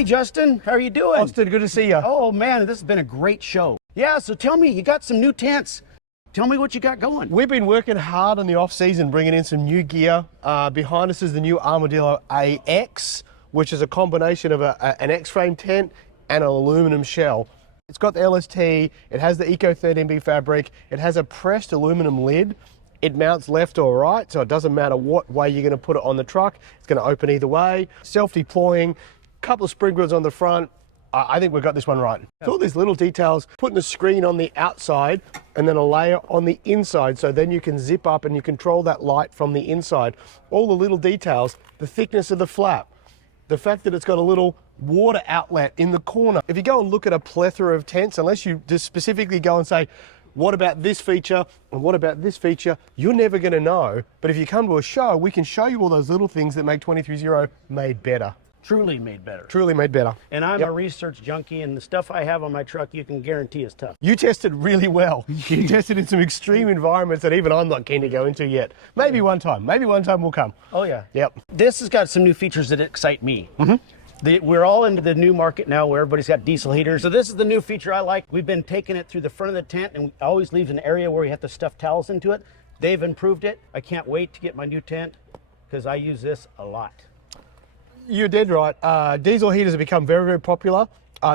Hey, Justin, how are you doing? Austin, good to see you. Oh, man, this has been a great show. Yeah, so tell me, you got some new tents. Tell me what you got going. We've been working hard on the off-season, bringing in some new gear. Behind us is the new Armadillo AX, which is a combination of an X-frame tent and an aluminum shell. It's got the LST, it has the Eco 13B fabric, it has a pressed aluminum lid. It mounts left or right, so it doesn't matter what way you're going to put it on the truck. It's going to open either way. Self-deploying, couple of spring wheels on the front. I think we've got this one right. So all these little details, putting the screen on the outside and then a layer on the inside, so then you can zip up and you control that light from the inside. All the little details, the thickness of the flap, the fact that it's got a little water outlet in the corner. If you go and look at a plethora of tents, unless you just specifically go and say, what about this feature and what about this feature, you're never going to know. But if you come to a show, we can show you all those little things that make 23-0 made better. Truly made better. Truly made better. And I'm a research junkie, and the stuff I have on my truck, you can guarantee is tough. You tested really well. You tested in some extreme environments that even I'm not keen to go into yet. Maybe one time. Maybe one time will come. Oh, yeah. Yep. This has got some new features that excite me. We're all into the new market now where everybody's got diesel heaters. So this is the new feature I like. We've been taking it through the front of the tent, and we always leaves an area where you have to stuff towels into it. They've improved it. I can't wait to get my new tent because I use this a lot. You're dead right. Diesel heaters have become very, very popular.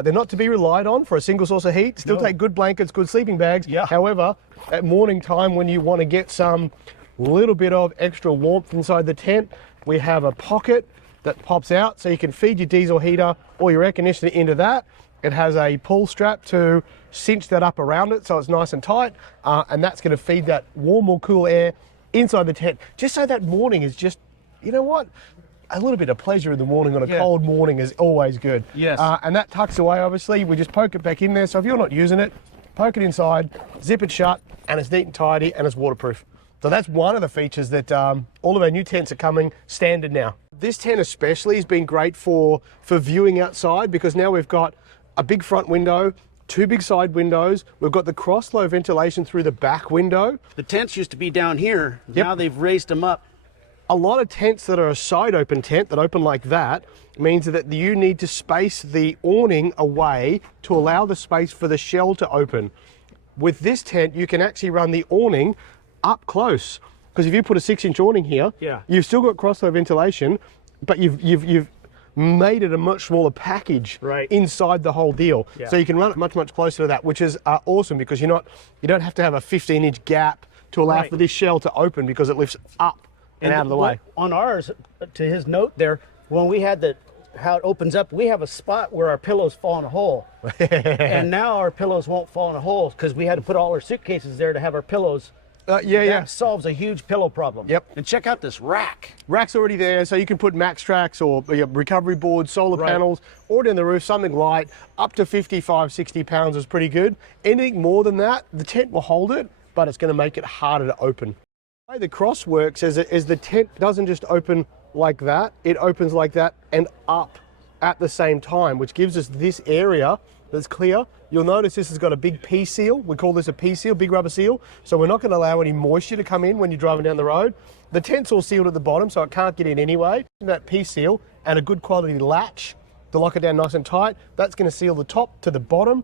They're not to be relied on for a single source of heat. Still take good blankets, good sleeping bags. Yeah. However, at morning time when you want to get some little bit of extra warmth inside the tent, we have a pocket that pops out so you can feed your diesel heater or your air conditioner into that. It has a pull strap to cinch that up around it so it's nice and tight, and that's going to feed that warm or cool air inside the tent, just so that morning is just, you know what, a little bit of pleasure in the morning on a cold morning is always good. Yes. And that tucks away, obviously. We just poke it back in there, so if you're not using it, poke it inside, zip it shut, and it's neat and tidy, and it's waterproof. So that's one of the features that all of our new tents are coming standard now. This tent especially has been great for viewing outside, because now we've got a big front window, two big side windows. We've got the cross flow ventilation through the back window. The tents used to be down here. Now they've raised them up. A lot of tents that are a side open tent that open like that means that you need to space the awning away to allow the space for the shell to open. With this tent, you can actually run the awning up close, because if you put a 6-inch awning here, you've still got cross flow ventilation, but you've made it a much smaller package inside the whole deal. So you can run it much, much closer to that, which is awesome, because you don't have to have a 15-inch gap to allow for this shell to open, because it lifts up and out of the way. On ours, to his note there, when we had how it opens up, we have a spot where our pillows fall in a hole. And now our pillows won't fall in a hole because we had to put all our suitcases there to have our pillows. That solves a huge pillow problem. Yep. And check out this rack. Rack's already there, so you can put max tracks or recovery boards, solar panels, already on the roof, something light. Up to 55, 60 pounds is pretty good. Anything more than that, the tent will hold it, but it's going to make it harder to open. The way the cross works is the tent doesn't just open like that, it opens like that and up at the same time, which gives us this area that's clear. You'll notice this has got a big P seal. We call this a P seal, big rubber seal. So we're not going to allow any moisture to come in when you're driving down the road. The tent's all sealed at the bottom, so it can't get in anyway. That P seal and a good quality latch to lock it down nice and tight, that's going to seal the top to the bottom,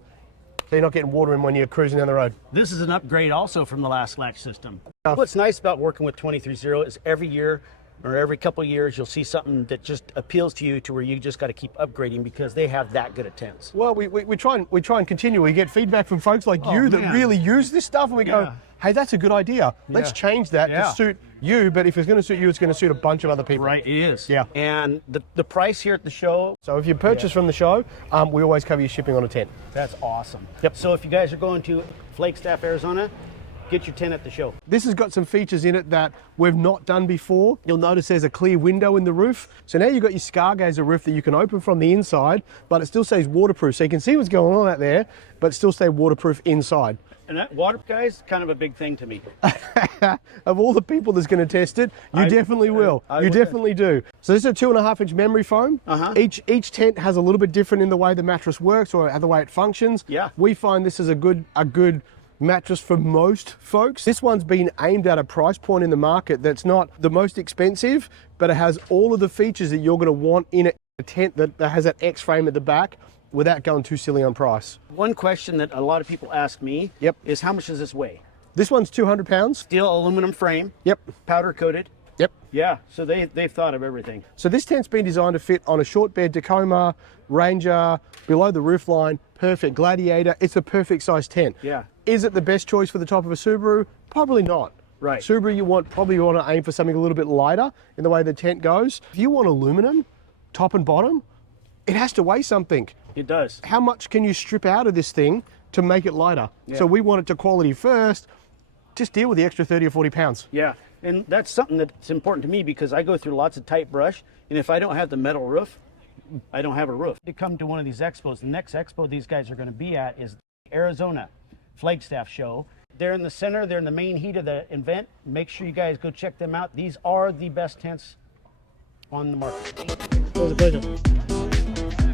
so you're not getting water in when you're cruising down the road. This is an upgrade also from the last latch system. What's nice about working with 23-0 is every year or every couple of years you'll see something that just appeals to you to where you just got to keep upgrading because they have that good of tents. Well, we try and continue. We get feedback from folks like you that really use this stuff, and we go, hey, that's a good idea. Let's change that to suit you, but if it's going to suit you, it's going to suit a bunch of other people. Right, it is. Yeah. And the price here at the show. So if you purchase from the show, we always cover your shipping on a tent. That's awesome. Yep. So if you guys are going to Flagstaff, Arizona, get your tent at the show. This has got some features in it that we've not done before. You'll notice there's a clear window in the roof. So now you've got your Stargazer roof that you can open from the inside, but it still stays waterproof. So you can see what's going on out there, but still stay waterproof inside. And that water, guys, kind of a big thing to me. Of all the people that's going to test it, you definitely will. You definitely do. So this is a 2.5-inch memory foam. Each tent has a little bit different in the way the mattress works or the way it functions. We find this is a good mattress for most folks. This one's been aimed at a price point in the market that's not the most expensive, but it has all of the features that you're going to want in it. a tent that has that X frame at the back without going too silly on price. One question that a lot of people ask me Yep. is how much does this weigh? This one's 200 pounds. Steel aluminum frame. Yep. Powder coated. Yep. Yeah, so they've thought of everything. So this tent's been designed to fit on a short bed Tacoma, Ranger, below the roof line, perfect Gladiator. It's a perfect size tent. Yeah. Is it the best choice for the top of a Subaru? Probably not. Right. Subaru, probably want to aim for something a little bit lighter in the way the tent goes. If you want aluminum, top and bottom, it has to weigh something. It does. How much can you strip out of this thing to make it lighter? Yeah. So we want it to quality first. Just deal with the extra 30 or 40 pounds. Yeah, and that's something that's important to me because I go through lots of tight brush, and if I don't have the metal roof, I don't have a roof. To come to one of these expos, the next expo these guys are going to be at is Arizona Flagstaff show. They're in the center, they're in the main heat of the event. Make sure you guys go check them out. These are the best tents on the market. It was a pleasure.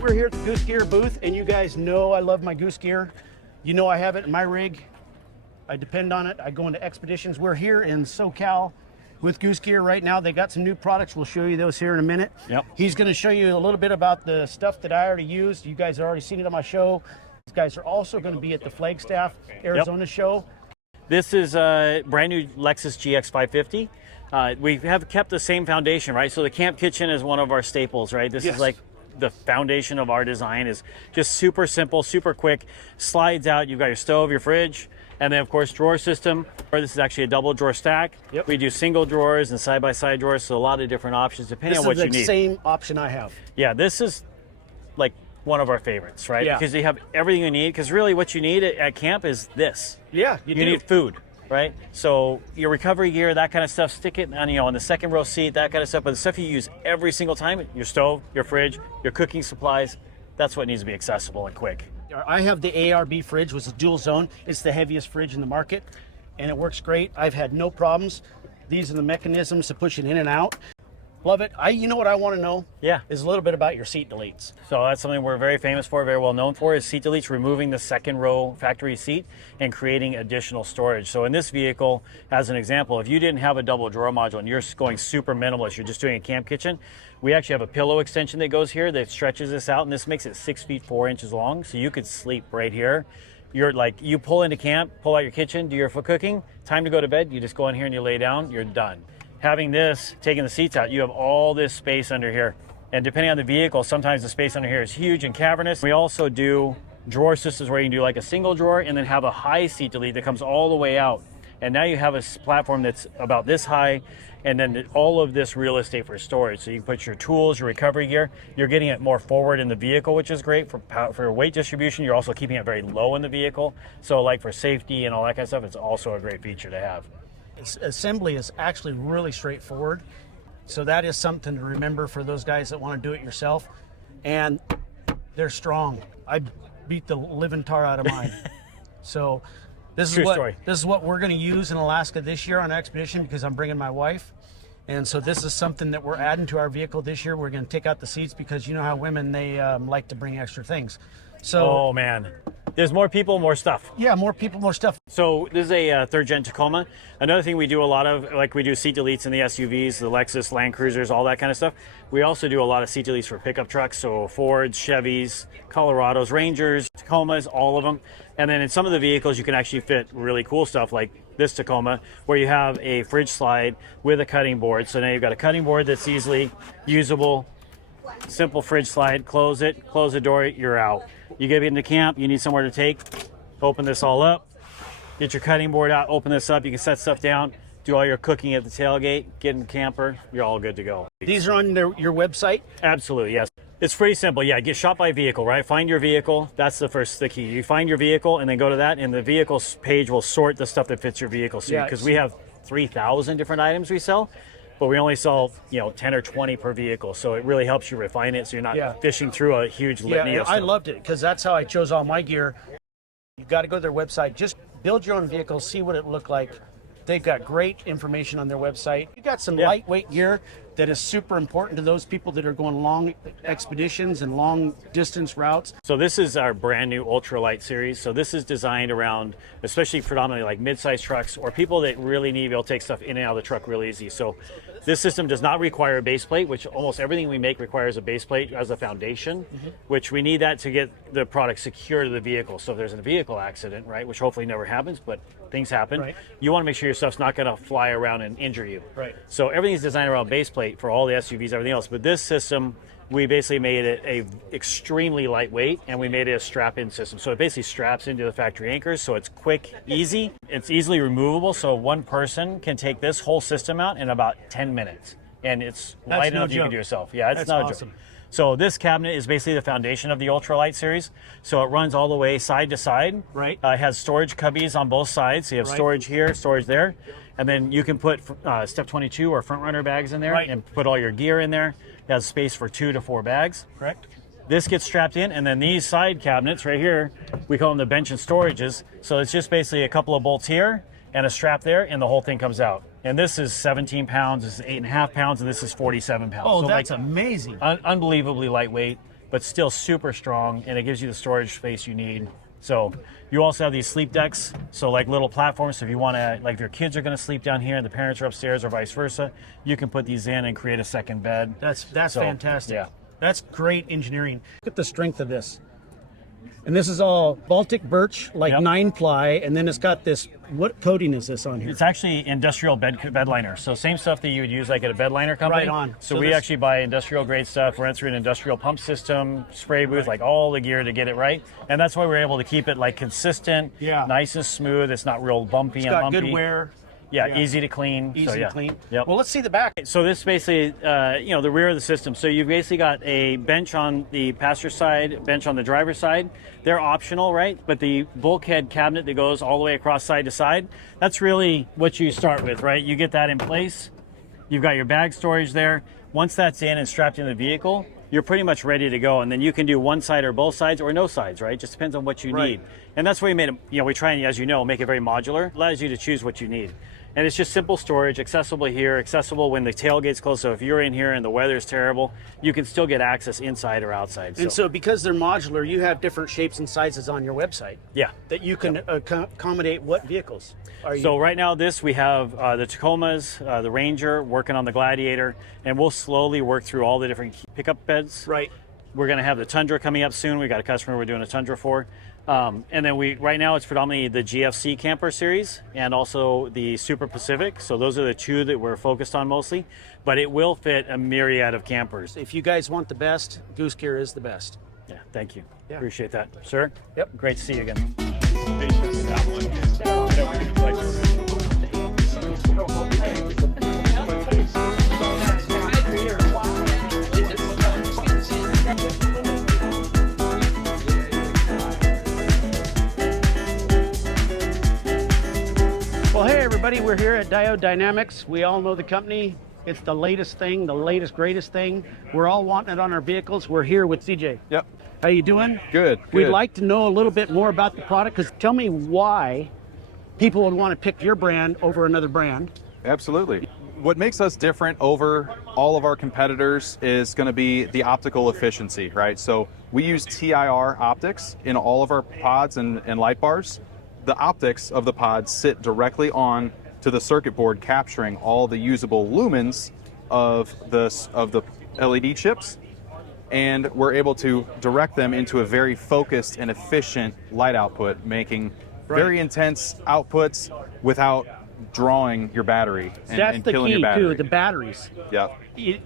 We're here at the Goose-gear booth, and you guys know I love my Goose-gear. You know I have it in my rig. I depend on it. I go into expeditions. We're here in SoCal with Goose-gear right now. They got some new products. We'll show you those here in a minute. Yep. He's going to show you a little bit about the stuff that I already used. You guys have already seen it on my show. These guys are also going to be at the Flagstaff, Arizona show. This is a brand new Lexus GX 550. We have kept the same foundation, right? So the camp kitchen is one of our staples, right? This Yes. is like the foundation of our design is just super simple, super quick, slides out. You've got your stove, your fridge, and then of course drawer system. Or this is actually a double drawer stack. Yep. We do single drawers and side-by-side drawers, so a lot of different options depending This on what is you the need. same option I have. Yeah, this is like one of our favorites, right? Yeah. Because you have everything you need. Because really what you need at camp is this. Yeah, You need food, right? So your recovery gear, that kind of stuff, stick it on, on the second row seat, that kind of stuff. But the stuff you use every single time, your stove, your fridge, your cooking supplies, that's what needs to be accessible and quick. I have the ARB fridge, which is dual zone. It's the heaviest fridge in the market, and it works great. I've had no problems. These are the mechanisms to push it in and out. Love it. You know what I want to know? Yeah. Is a little bit about your seat deletes. So that's something we're very famous for, very well known for, is seat deletes, removing the second row factory seat and creating additional storage. So in this vehicle, as an example, if you didn't have a double drawer module and you're going super minimalist, you're just doing a camp kitchen, we actually have a pillow extension that goes here that stretches this out, and this makes it 6 feet 4 inches long, so you could sleep right here. You're like, you pull into camp, pull out your kitchen, do your cooking, time to go to bed, you just go in here and you lay down, you're done. Having this, taking the seats out, you have all this space under here. And depending on the vehicle, sometimes the space under here is huge and cavernous. We also do drawer systems where you can do like a single drawer and then have a high seat delete that comes all the way out. And now you have a platform that's about this high, and then all of this real estate for storage. So you can put your tools, your recovery gear. You're getting it more forward in the vehicle, which is great for weight distribution. You're also keeping it very low in the vehicle. So like for safety and all that kind of stuff, it's also a great feature to have. Assembly is actually really straightforward. So that is something to remember for those guys that want to do it yourself. And they're strong. I beat the living tar out of mine. So this True story. This is what we're going to use in Alaska this year on expedition because I'm bringing my wife. And so this is something that we're adding to our vehicle this year. We're going to take out the seats because you know how women, they like to bring extra things. So, Oh man, there's more people, more stuff. yeah, more people, more stuff. So this is a third gen Tacoma. Another thing we do a lot of, like we do seat deletes in the SUVs, the Lexus, Land Cruisers, all that kind of stuff. We also do a lot of seat deletes for pickup trucks. So Fords, Chevys, Colorados, Rangers, Tacomas, all of them. And then in some of the vehicles, you can actually fit really cool stuff like this Tacoma, where you have a fridge slide with a cutting board. So now you've got a cutting board that's easily usable. Simple fridge slide, close it, close the door, you're out. You get into camp, you need somewhere to take, open this all up, get your cutting board out, open this up, you can set stuff down, do all your cooking at the tailgate, get in the camper, you're all good to go. These are on your website. Absolutely, yes. It's pretty simple. Yeah, get shot by vehicle, right? Find your vehicle. That's the key. You find your vehicle and then go to that, and the vehicles page will sort the stuff that fits your vehicle. So Yeah, because we have 3,000 different items we sell, but we only sell 10 or 20 per vehicle. So it really helps you refine it, so you're not fishing through a huge litany Yeah, of I stuff. loved it because that's how I chose all my gear. You've got to go to their website. Just build your own vehicle, see what it looked like. They've got great information on their website. You got some lightweight gear. that is super important to those people that are going long expeditions and long distance routes? So this is our brand new ultralight series. So this is designed around, especially predominantly like mid-sized trucks or people that really need to be able to take stuff in and out of the truck really easy. So this system does not require a base plate, which almost everything we make requires a base plate as a foundation, which we need that to get the product secure to the vehicle. So if there's a vehicle accident, right, which hopefully never happens, but things happen, Right. you want to make sure your stuff's not going to fly around and injure you. Right. So everything's designed around base plate for all the SUVs, everything else. But this system, we basically made it a extremely lightweight, and we made it a strap-in system. So it basically straps into the factory anchors, so it's quick, easy. It's easily removable, so one person can take this whole system out in about 10 minutes. And it's light enough you can do yourself. Yeah, it's That's not awesome. a joke. So this cabinet is basically the foundation of the ultralight series. So it runs all the way side to side. Right. It has storage cubbies on both sides. So you have Right. storage here, storage there. And then you can put Step 22 or front runner bags in there Right. and put all your gear in there. It has space for 2 to 4 bags. Correct. This gets strapped in, and then these side cabinets right here, we call them the bench and storages. So it's just basically a couple of bolts here and a strap there, and the whole thing comes out. And this is 17 pounds, this is 8.5 pounds, and this is 47 pounds. Oh, So that's like, amazing. unbelievably lightweight, but still super strong, and it gives you the storage space you need. So you also have these sleep decks, so like little platforms. So if you want to, like if your kids are going to sleep down here and the parents are upstairs or vice versa, you can put these in and create a second bed. That's So, fantastic. yeah. That's great engineering. Look at the strength of this. And this is all Baltic birch, like Yep. 9-ply, and then it's got this, what coating is this on here? It's actually industrial bed liner. So same stuff that you would use like at a bed liner company. Right on. So, So we this- actually buy industrial grade stuff. We're through an industrial pump system, spray booth, like all the gear to get it right. And that's why we're able to keep it like consistent, Yeah. nice and smooth. It's not real bumpy It's and got lumpy. good wear. Yeah, Yeah. easy to clean. Easy So, yeah. to clean. Yep. Well, let's see the back. So this basically, the rear of the system. So you've basically got a bench on the passenger side, bench on the driver's side. They're optional, right? But the bulkhead cabinet that goes all the way across side to side, that's really what you start with, right? You get that in place. You've got your bag storage there. Once that's in and strapped in the vehicle, you're pretty much ready to go. And then you can do one side or both sides or no sides, right? Just depends on what you Right. need. And that's why we made it, we try and, as you know, make it very modular. Allows you to choose what you need. And it's just simple storage, accessible here, accessible when the tailgate's closed. So if you're in here and the weather's terrible, you can still get access inside or outside. And so because they're modular, you have different shapes and sizes on your website yeah. that you can accommodate what vehicles are you? So right now we have the Tacomas, the Ranger, working on the Gladiator, and we'll slowly work through all the different pickup beds. Right. We're going to have the Tundra coming up soon. We got a customer we're doing a Tundra for. And then right now it's predominantly the GFC camper series and also the Super Pacific. So those are the two that we're focused on mostly, but it will fit a myriad of campers. If you guys want the best, Goose-gear is the best. Yeah, thank you. Yeah. Appreciate that. Sir? Yep. Great to see you again. Well, hey everybody, we're here at Diode Dynamics. We all know the company. It's the latest thing, the latest, greatest thing. We're all wanting it on our vehicles. We're here with CJ. Yep. How you doing? Good. We'd good. like to know a little bit more about the product, because tell me why people would want to pick your brand over another brand. Absolutely. What makes us different over all of our competitors is going to be the optical efficiency, right? So we use TIR optics in all of our pods and light bars. The optics of the pods sit directly on to the circuit board, capturing all the usable lumens of the LED chips, and we're able to direct them into a very focused and efficient light output, making very intense outputs without drawing your battery and, That's and the killing key your battery. too, the batteries. Yep.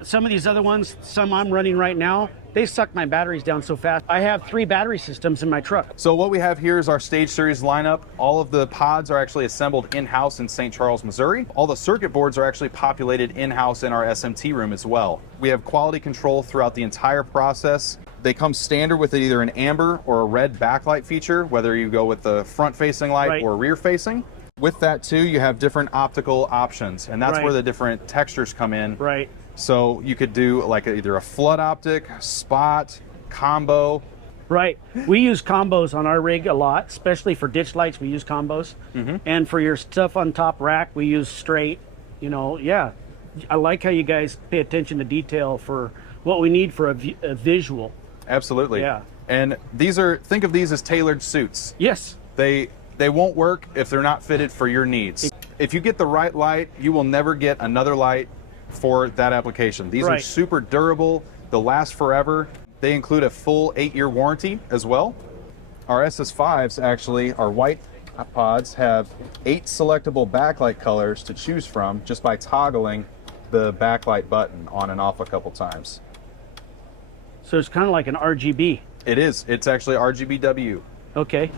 Some of these other ones, some I'm running right now, they suck my batteries down so fast. I have 3 battery systems in my truck. So what we have here is our Stage Series lineup. All of the pods are actually assembled in-house in St. Charles, Missouri. All the circuit boards are actually populated in-house in our SMT room as well. We have quality control throughout the entire process. They come standard with either an amber or a red backlight feature, whether you go with the front-facing light Right. or rear-facing. With that too, you have different optical options, and that's Right. where the different textures come in. Right. So you could do like either a flood optic, spot, combo. Right. We use combos on our rig a lot, especially for ditch lights. We use combos. And for your stuff on top rack, we use straight. Yeah. I like how you guys pay attention to detail for what we need for a visual. Absolutely. Yeah. And think of these as tailored suits. Yes. They won't work if they're not fitted for your needs. If you get the right light, you will never get another light for that application. These are super durable. They'll last forever. They include a full 8-year warranty as well. Our SS5s actually, our white pods, have 8 selectable backlight colors to choose from just by toggling the backlight button on and off a couple times. So it's kind of like an RGB. It is. It's actually RGBW. Okay.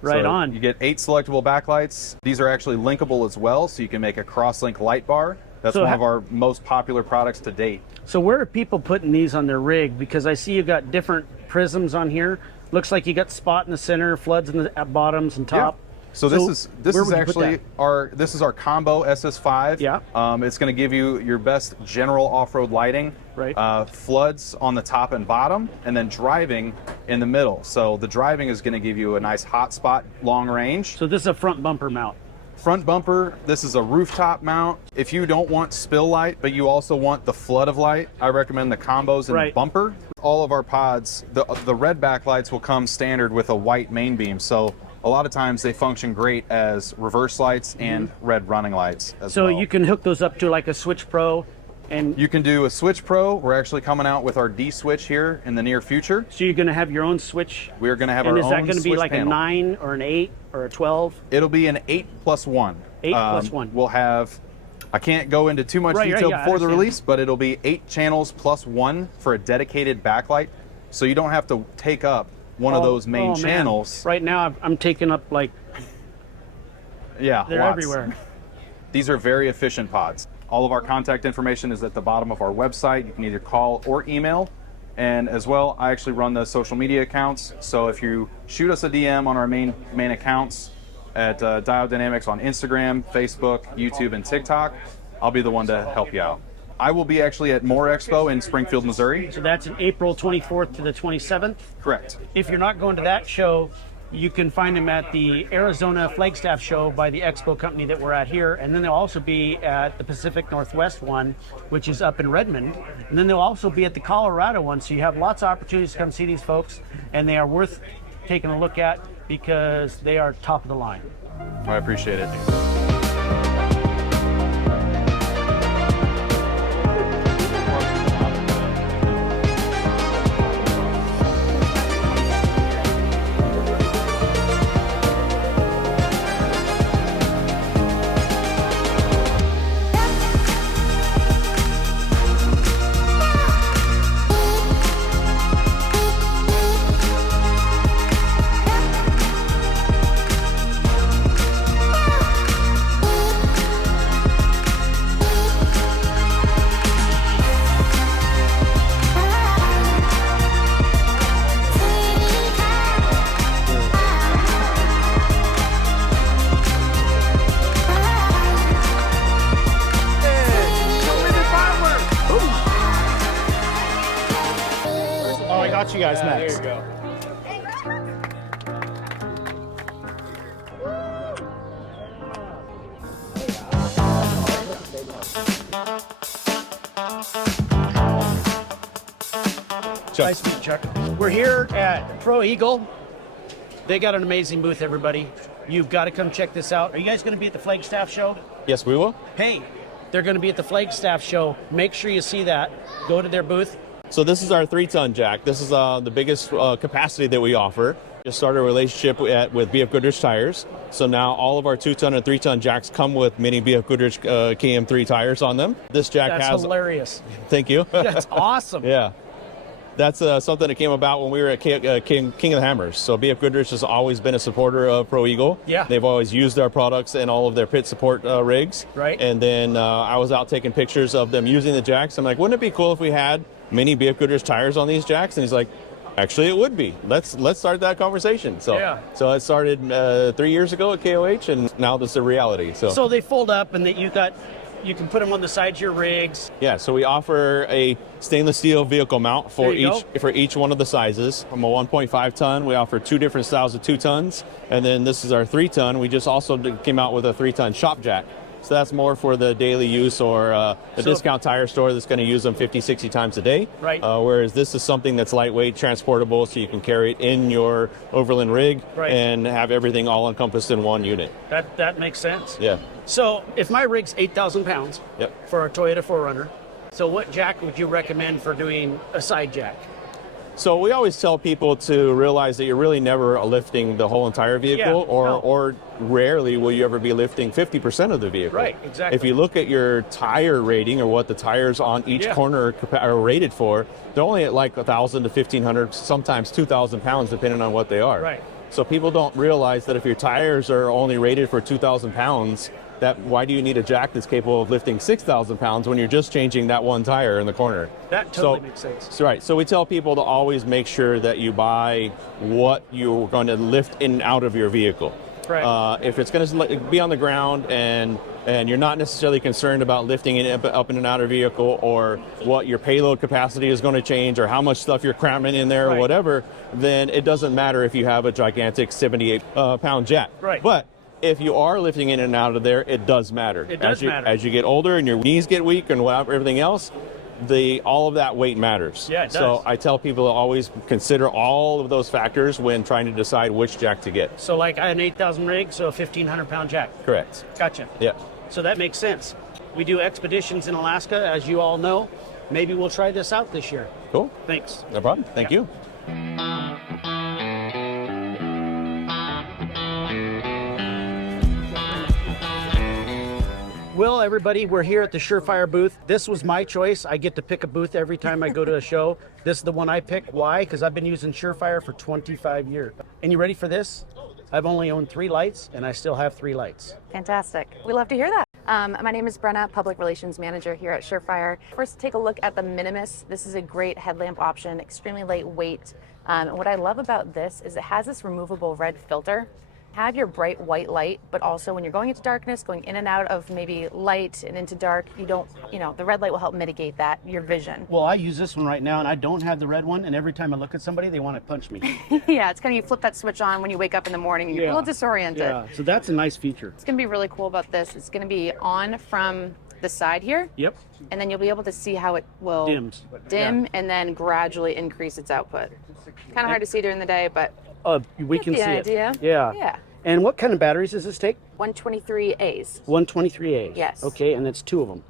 Right So on. You get 8 selectable backlights. These are actually linkable as well, so you can make a cross-link light bar. That's So one of our most popular products to date. So where are people putting these on their rig? Because I see you got different prisms on here. Looks like you got spot in the center, floods in the bottoms and top. Yeah. So this where is would you put actually our combo SS5. Yeah. It's going to give you your best general off-road lighting. Right. Floods on the top and bottom, and then driving in the middle. So the driving is going to give you a nice hot spot, long range. So this is a front bumper mount. Front bumper, this is a rooftop mount. If you don't want spill light, but you also want the flood of light, I recommend the combos in the bumper. All of our pods, the red backlights will come standard with a white main beam. So a lot of times they function great as reverse lights and red running lights as well. So you can hook those up to like a Switch Pro, and You can do a Switch Pro. We're actually coming out with our D Switch here in the near future. so you're going to have your own switch. We're going to have And our is own that going to be switch like panel. a 9 or an 8 or a 12? It'll be an 8+1. 8+1. We'll have, I can't go into too much detail yeah, I before the understand. release, but it'll be 8 channels plus 1 for a dedicated backlight. So you don't have to take up one of those main man. channels. Right now I'm taking up like, Yeah, they're lots. everywhere. These are very efficient pods. All of our contact information is at the bottom of our website. You can either call or email. And as well, I actually run the social media accounts. So if you shoot us a DM on our main accounts at Diode Dynamics on Instagram, Facebook, YouTube, and TikTok, I'll be the one to help you out. I will be actually at More Expo in Springfield, Missouri. So that's in April 24th to the 27th. Correct. If you're not going to that show, you can find them at the Arizona Flagstaff show by the Expo company that we're at here. And then they'll also be at the Pacific Northwest one, which is up in Redmond. And then they'll also be at the Colorado one. So you have lots of opportunities to come see these folks, and they are worth taking a look at because they are top of the line. I appreciate it. Oh, I got you guys next. There you go. Nice to meet you, Chuck. We're here at Pro Eagle. They got an amazing booth, everybody. You've got to come check this out. Are you guys going to be at the Flagstaff show? Yes, we will. Hey, they're going to be at the Flagstaff show. Make sure you see that. Go to their booth. So this is our 3-ton jack. This is the biggest capacity that we offer. Just started a relationship with BF Goodrich tires. So now all of our 2-ton and 3-ton jacks come with mini BF Goodrich KM3 tires on them. This jack That's has... hilarious. Thank you. That's awesome. Yeah. That's something that came about when we were at King of the Hammers. So BF Goodrich has always been a supporter of Pro Eagle. Yeah. They've always used our products in all of their pit support rigs. Right. And then I was out taking pictures of them using the jacks. I'm like, wouldn't it be cool if we had mini BF Goodrich tires on these jacks? And he's like, actually, it would be. Let's start that conversation. So Yeah. So it started 3 years ago at KOH, and now this is a reality. So they fold up, and that you can put them on the sides of your rigs. Yeah, so we offer a stainless steel vehicle mount for There you each one of the sizes. From a 1.5 ton, we offer 2 different styles of 2 tons, and then this is our 3 ton. We just also came out with a 3 ton shop jack. So that's more for the daily use or a discount tire store that's going to use them 50, 60 times a day. Right. Whereas this is something that's lightweight, transportable, so you can carry it in your Overland rig and have everything all encompassed in one unit. That makes sense. Yeah. So if my rig's 8,000 pounds for a Toyota 4Runner, so what jack would you recommend for doing a side jack? So we always tell people to realize that you're really never lifting the whole entire vehicle, or rarely will you ever be lifting 50% of the vehicle. Right, exactly. If you look at your tire rating or what the tires on each corner are rated for, they're only at like 1,000 to 1,500, sometimes 2,000 pounds, depending on what they are. Right. So people don't realize that if your tires are only rated for 2,000 pounds, why do you need a jack that's capable of lifting 6,000 pounds when you're just changing that one tire in the corner? That totally makes sense. So, right. So we tell people to always make sure that you buy what you're going to lift in and out of your vehicle. Right. If it's going to be on the ground and you're not necessarily concerned about lifting it up in and out of your vehicle, or what your payload capacity is going to change, or how much stuff you're cramming in there, or whatever, then it doesn't matter if you have a gigantic 78-pound jack. Right. But if you are lifting in and out of there, it does matter. It does matter. As you get older and your knees get weak and everything else, all of that weight matters. Yeah, it does. So I tell people to always consider all of those factors when trying to decide which jack to get. So like I had an 8,000 rig, so a 1,500 pound jack. Correct. Gotcha. Yeah. So that makes sense. We do expeditions in Alaska, as you all know. Maybe we'll try this out this year. Cool. Thanks. No problem. Thank you. Well, everybody, we're here at the Surefire booth. This was my choice. I get to pick a booth every time I go to a show. This is the one I pick. Why? Because I've been using Surefire for 25 years. And you ready for this? I've only owned 3 lights, and I still have 3 lights. Fantastic. We love to hear that. My name is Brenna, Public Relations Manager here at Surefire. First, take a look at the Minimus. This is a great headlamp option, extremely lightweight. And what I love about this is it has this removable red filter. Have your bright white light, but also when you're going into darkness, going in and out of maybe light and into dark, the red light will help mitigate that, your vision. Well, I use this one right now, and I don't have the red one, and every time I look at somebody, they want to punch me. Yeah, it's kind of, you flip that switch on when you wake up in the morning and you're a little disoriented. Yeah, so that's a nice feature. It's going to be really cool about this. It's going to be on from the side here. Yep. And then you'll be able to see how it will dim and then gradually increase its output. Kind of hard to see during the day, but we can see idea. it. Yeah. Yeah. And what kind of batteries does this take? 123As. 123As. Yes. Okay, and that's 2 of them.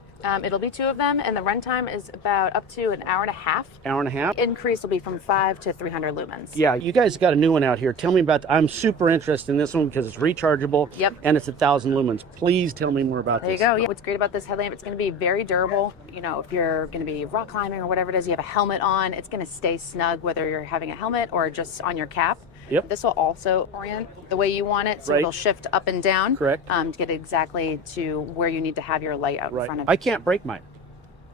It'll be 2 of them, and the runtime is about up to an hour and a half. Hour and a half? Increase will be from 5 to 300 lumens. Yeah, you guys got a new one out here. Tell me about. I'm super interested in this one because it's rechargeable. Yep. And it's 1,000 lumens. Please tell me more about There this. you go. Yeah. What's great about this headlamp, it's going to be very durable. If you're going to be rock climbing or whatever it is, you have a helmet on, it's going to stay snug whether you're having a helmet or just on your cap. Yep. This will also orient the way you want it, so it'll shift up and down. Correct. To get exactly to where you need to have your light out in front of you. I can't break mine.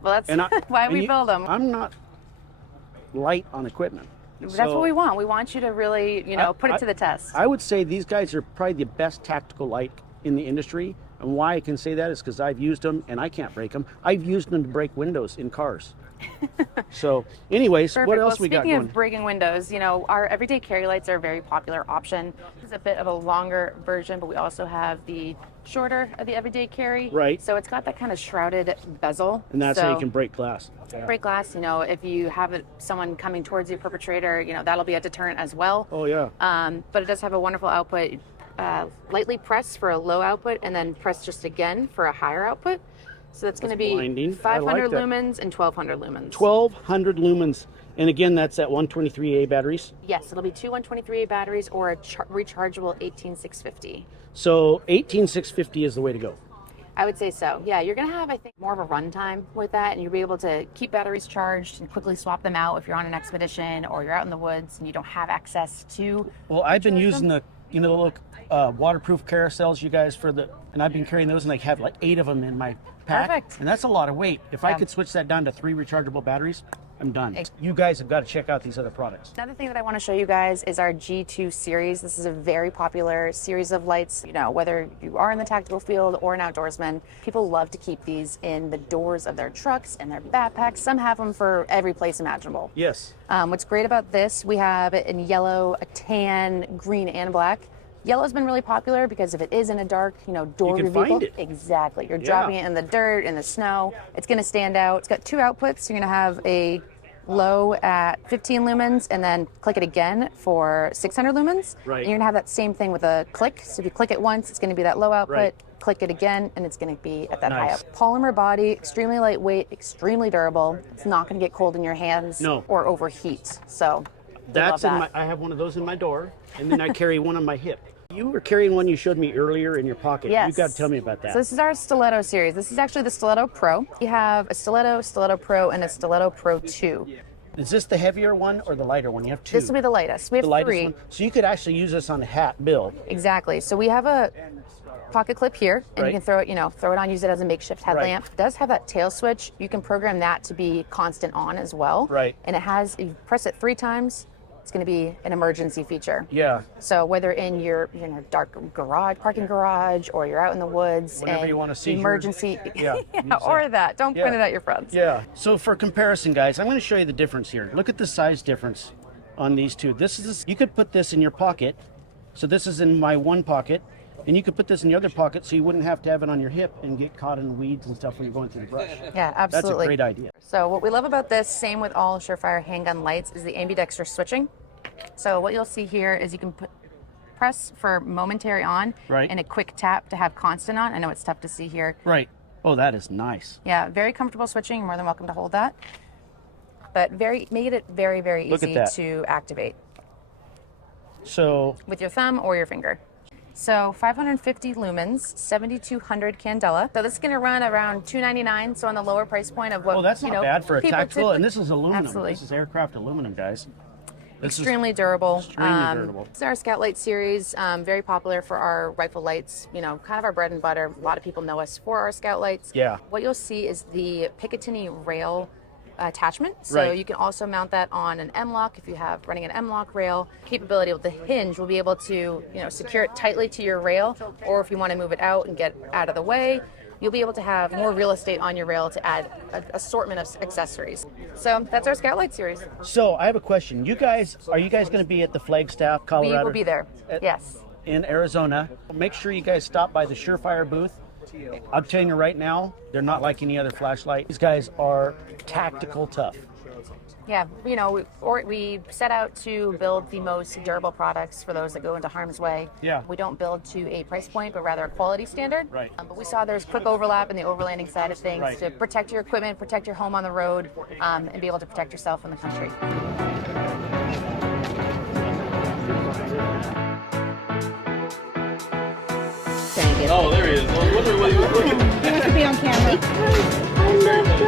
Well, that's why we build them. I'm not light on equipment. That's what we want. We want you to really, put it to the test. I would say these guys are probably the best tactical light in the industry. And why I can say that is because I've used them and I can't break them. I've used them to break windows in cars. So anyways, Perfect. What else we got Speaking going? of breaking windows, our everyday carry lights are a very popular option. This is a bit of a longer version, but we also have the shorter of the everyday carry. Right. So it's got that kind of shrouded bezel. And that's how you can break glass. Break glass, if you have someone coming towards you, perpetrator, that'll be a deterrent as well. Oh yeah. But it does have a wonderful output. Lightly press for a low output and then press just again for a higher output. So that's going to be blinding. 500 lumens and 1200 lumens. 1200 lumens. And again, that's at 123A batteries? Yes, it'll be 2 123A batteries or a rechargeable 18650. So 18650 is the way to go. I would say so. Yeah, you're going to have, I think, more of a runtime with that, and you'll be able to keep batteries charged and quickly swap them out if you're on an expedition or you're out in the woods and you don't have access to. Well, I've been using the little waterproof carousels, you guys, and I've been carrying those, and I have like 8 of them in my pack. Perfect. And that's a lot of weight. If I could switch that down to 3 rechargeable batteries, I'm done. You guys have got to check out these other products. Another thing that I want to show you guys is our G2 series. This is a very popular series of lights. Whether you are in the tactical field or an outdoorsman, people love to keep these in the doors of their trucks and their backpacks. Some have them for every place imaginable. Yes. What's great about this, we have it in yellow, a tan, green, and black. Yellow's been really popular because if it is in a dark, door can vehicle, find it. exactly. You're dropping it in the dirt, in the snow. It's going to stand out. It's got 2 outputs. You're going to have a low at 15 lumens and then click it again for 600 lumens. Right. And you're gonna have that same thing with a click. So if you click it once, it's gonna be that low output. Right. Click it again, and it's gonna be at that high Nice. output. Polymer body, extremely lightweight, extremely durable. It's not gonna get cold in your hands or overheat. So That's love that. I have one of those in my door, and then I carry one on my hip. You were carrying one you showed me earlier in your pocket. Yes. You got to tell me about that. So this is our Stiletto series. This is actually the Stiletto Pro. You have a Stiletto, Stiletto Pro, and a Stiletto Pro 2. Is this the heavier one or the lighter one? You have 2. This will be the lightest. We have the lightest 3. one. So you could actually use this on a hat build. Exactly. So we have a pocket clip here, and Right. you can throw it on, use it as a makeshift headlamp. It does have that tail switch. You can program that to be constant on as well. Right. And it has, if you press it 3 times, it's going to be an emergency feature. Yeah. So whether in your dark garage, parking garage, or you're out in the woods, Whenever and you want to see emergency, Yeah, or that. Don't point it at your friends. Yeah. So for comparison, guys, I'm going to show you the difference here. Look at the size difference on these two. You could put this in your pocket. So this is in my one pocket, and you could put this in the other pocket so you wouldn't have to have it on your hip and get caught in weeds and stuff when you're going through the brush. Yeah, absolutely. That's a great idea. So what we love about this, same with all Surefire handgun lights, is the ambidextrous switching. So what you'll see here is you can press for momentary on and a quick tap to have constant on. I know it's tough to see here. Right. Oh, that is nice. Yeah, very comfortable switching. You're more than welcome to hold that. But made it very, very easy to activate. So with your thumb or your finger. So 550 lumens, 7,200 candela. So this is going to run around $299. So on the lower price point of what that's not bad for a tactical. And this is aluminum. Absolutely. This is aircraft aluminum, guys. Extremely durable. Extremely durable. This is our Scout Light series, very popular for our rifle lights, kind of our bread and butter. A lot of people know us for our Scout Lights. Yeah. What you'll see is the Picatinny rail attachment. So you can also mount that on an M-lock if you have running an M-lock rail. Capability with the hinge will be able to, secure it tightly to your rail, or if you want to move it out and get out of the way, you'll be able to have more real estate on your rail to add an assortment of accessories. So that's our Scout Light series. So I have a question. Are you guys going to be at the Flagstaff, Colorado? We will be there. Yes. In Arizona. Make sure you guys stop by the Surefire booth. I'm telling you right now, they're not like any other flashlight. These guys are tactical tough. Yeah, we set out to build the most durable products for those that go into harm's way. Yeah. We don't build to a price point, but rather a quality standard. Right. But we saw there's quick overlap in the overlanding side of things to protect your equipment, protect your home on the road, and be able to protect yourself in the country. Oh, there he is. I was wondering what he was looking at. He wants to be on camera. I love that.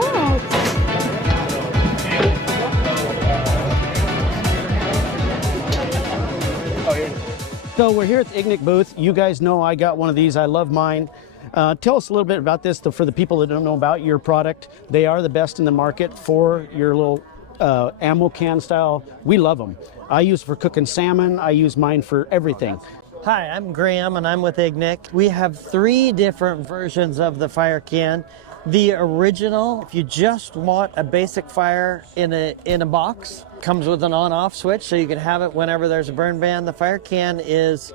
So we're here at the Igni booth. You guys know I got one of these. I love mine. Tell us a little bit about this for the people that don't know about your product. They are the best in the market for your little ammo can style. We love them. I use it for cooking salmon. I use mine for everything. Hi, I'm Graham and I'm with Igni. We have 3 different versions of the fire can. The original, if you just want a basic fire in a box, comes with an on-off switch so you can have it whenever there's a burn ban. The fire can is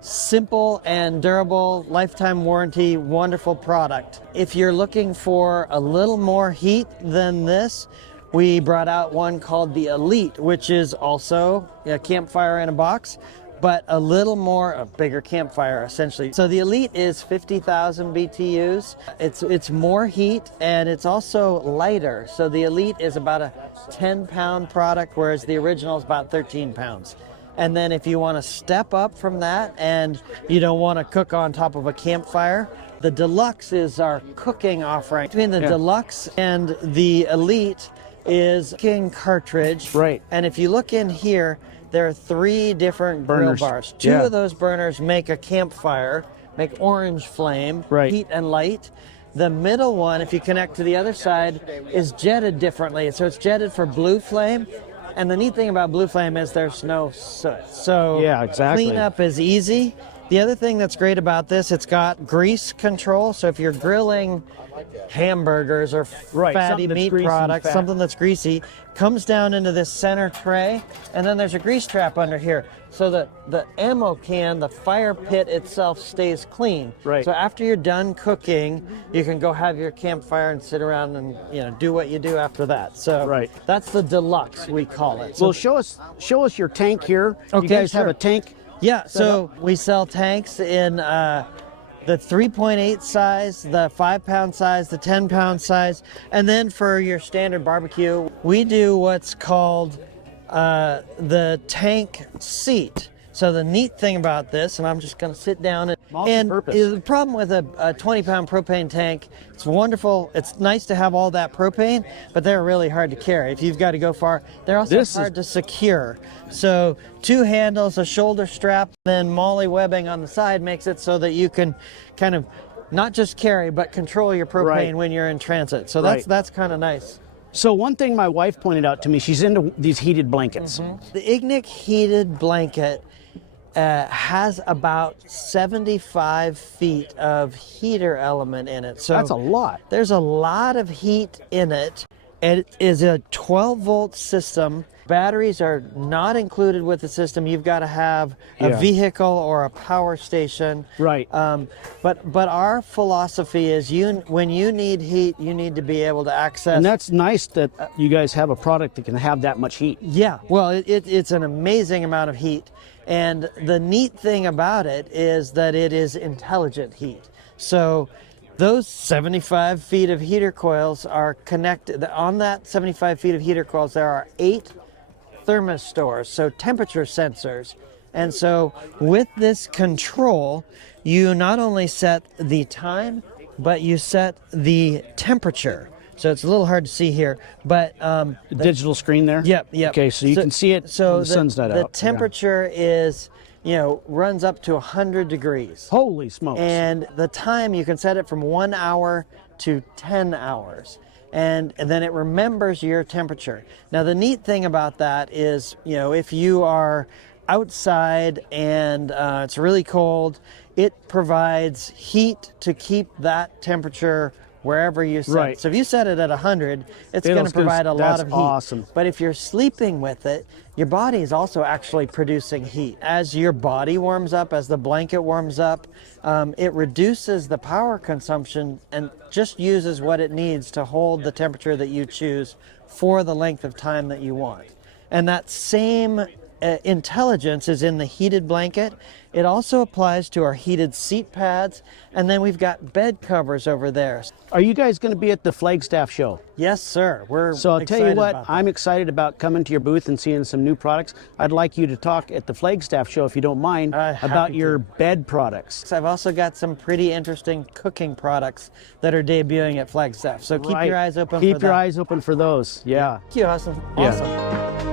simple and durable, lifetime warranty, wonderful product. If you're looking for a little more heat than this, we brought out one called the Elite, which is also a campfire in a box, but a bigger campfire essentially. So the Elite is 50,000 BTUs. It's more heat and it's also lighter. So the Elite is about a 10-pound product, whereas the original is about 13 pounds. And then if you want to step up from that and you don't want to cook on top of a campfire, the Deluxe is our cooking offering. Between the Deluxe and the Elite is cooking cartridge. Right. And if you look in here, there are 3 different Burners. grill bars. 2 of those burners make a campfire, make orange flame, heat and light. The middle one, if you connect to the other side, is jetted differently. So it's jetted for blue flame. And the neat thing about blue flame is there's no soot. So cleanup is easy. The other thing that's great about this, it's got grease control. So if you're grilling hamburgers or fatty meat products, something that's greasy, comes down into this center tray, and then there's a grease trap under here. So the ammo can, the fire pit itself stays clean. Right. So after you're done cooking, you can go have your campfire and sit around and do what you do after that. So that's the deluxe, we call it. So, well, show us your tank here. Okay, you guys have sure. a tank? Yeah, so we sell tanks in the 3.8 size, the 5-pound size, the 10-pound size, and then for your standard barbecue, we do what's called the tank seat. So the neat thing about this, and I'm just going to sit down and the problem with a 20-pound propane tank, it's wonderful. It's nice to have all that propane, but they're really hard to carry. If you've got to go far, they're also hard to secure. So 2 handles, a shoulder strap, then molly webbing on the side makes it so that you can kind of not just carry, but control your propane when you're in transit. So that's kind of nice. So one thing my wife pointed out to me, she's into these heated blankets. The Igni heated blanket has about 75 feet of heater element in it. So that's a lot. There's a lot of heat in it. It is a 12-volt system. Batteries are not included with the system. You've got to have a vehicle or a power station. Right. But our philosophy is when you need heat, you need to be able to access. And that's nice that you guys have a product that can have that much heat. Yeah, well, it's an amazing amount of heat. And the neat thing about it is that it is intelligent heat. So those 75 feet of heater coils are connected. On that 75 feet of heater coils, there are 8 thermistors, so temperature sensors. And so with this control, you not only set the time, but you set the temperature. So it's a little hard to see here, but the digital screen there? Yep. Okay, so you can see it when the sun's not out. The temperature is, runs up to 100 degrees. Holy smokes. And the time, you can set it from 1 hour to 10 hours. And then it remembers your temperature. Now, the neat thing about that is, if you are outside and it's really cold, it provides heat to keep that temperature wherever you set it. So if you set it at 100, it's going to provide a lot of heat. Awesome. But if you're sleeping with it, your body is also actually producing heat. As your body warms up, as the blanket warms up, it reduces the power consumption and just uses what it needs to hold the temperature that you choose for the length of time that you want. And that same intelligence is in the heated blanket. It also applies to our heated seat pads, and then we've got bed covers over there. Are you guys going to be at the Flagstaff show? Yes, sir. So I'll tell you what, I'm excited about coming to your booth and seeing some new products. I'd like you to talk at the Flagstaff show, if you don't mind, about your bed products. I've also got some pretty interesting cooking products that are debuting at Flagstaff. So keep your eyes open for that. Keep your eyes open for those. Yeah. Thank you, Austin. Awesome.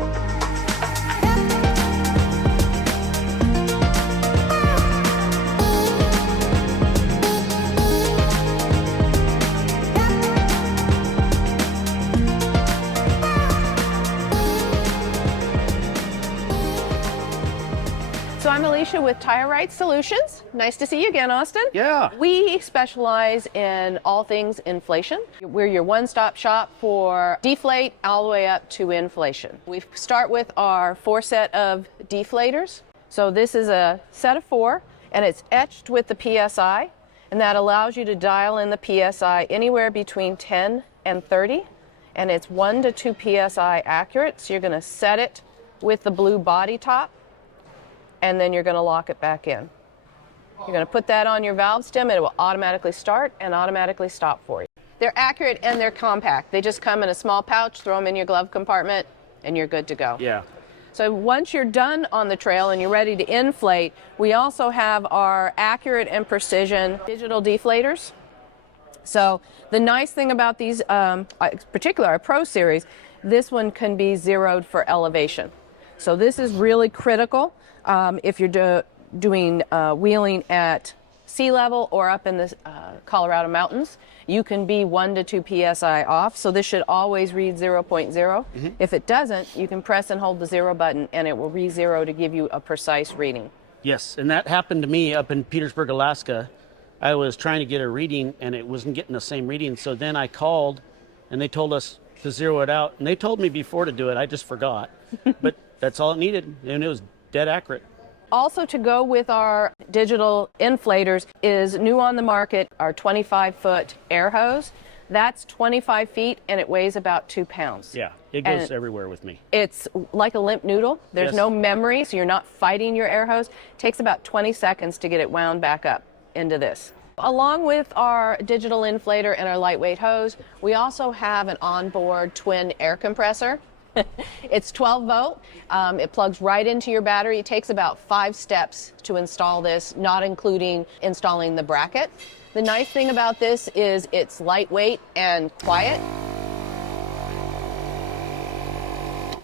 So I'm Alicia with Tire-Rite Solutions. Nice to see you again, Austin. Yeah. We specialize in all things inflation. We're your one-stop shop for deflate all the way up to inflation. We start with our 4 set of deflators. So this is a set of 4, and it's etched with the PSI, and that allows you to dial in the PSI anywhere between 10 and 30, and it's 1 to 2 PSI accurate. So you're going to set it with the blue body top, and then you're going to lock it back in. You're going to put that on your valve stem, and it will automatically start and automatically stop for you. They're accurate and they're compact. They just come in a small pouch, throw them in your glove compartment, and you're good to go. Yeah. So once you're done on the trail and you're ready to inflate, we also have our accurate and precision digital deflators. So the nice thing about these, particularly our Pro Series, this one can be zeroed for elevation. So this is really critical. If you're doing wheeling at sea level or up in the Colorado mountains, you can be 1 to 2 PSI off. So this should always read 0.0. If it doesn't, you can press and hold the 0 button and it will re-zero to give you a precise reading. Yes, and that happened to me up in Petersburg, Alaska. I was trying to get a reading and it wasn't getting the same reading. So then I called and they told us to zero it out. And they told me before to do it. I just forgot. But that's all it needed. And it was dead accurate. Also to go with our digital inflators is new on the market, our 25-foot air hose. That's 25 feet and it weighs about 2 pounds. Yeah, it goes everywhere with me. It's like a limp noodle. There's no memory, so you're not fighting your air hose. It takes about 20 seconds to get it wound back up into this. Along with our digital inflator and our lightweight hose, we also have an onboard twin air compressor. It's 12 volt. It plugs right into your battery. It takes about 5 steps to install this, not including installing the bracket. The nice thing about this is it's lightweight and quiet.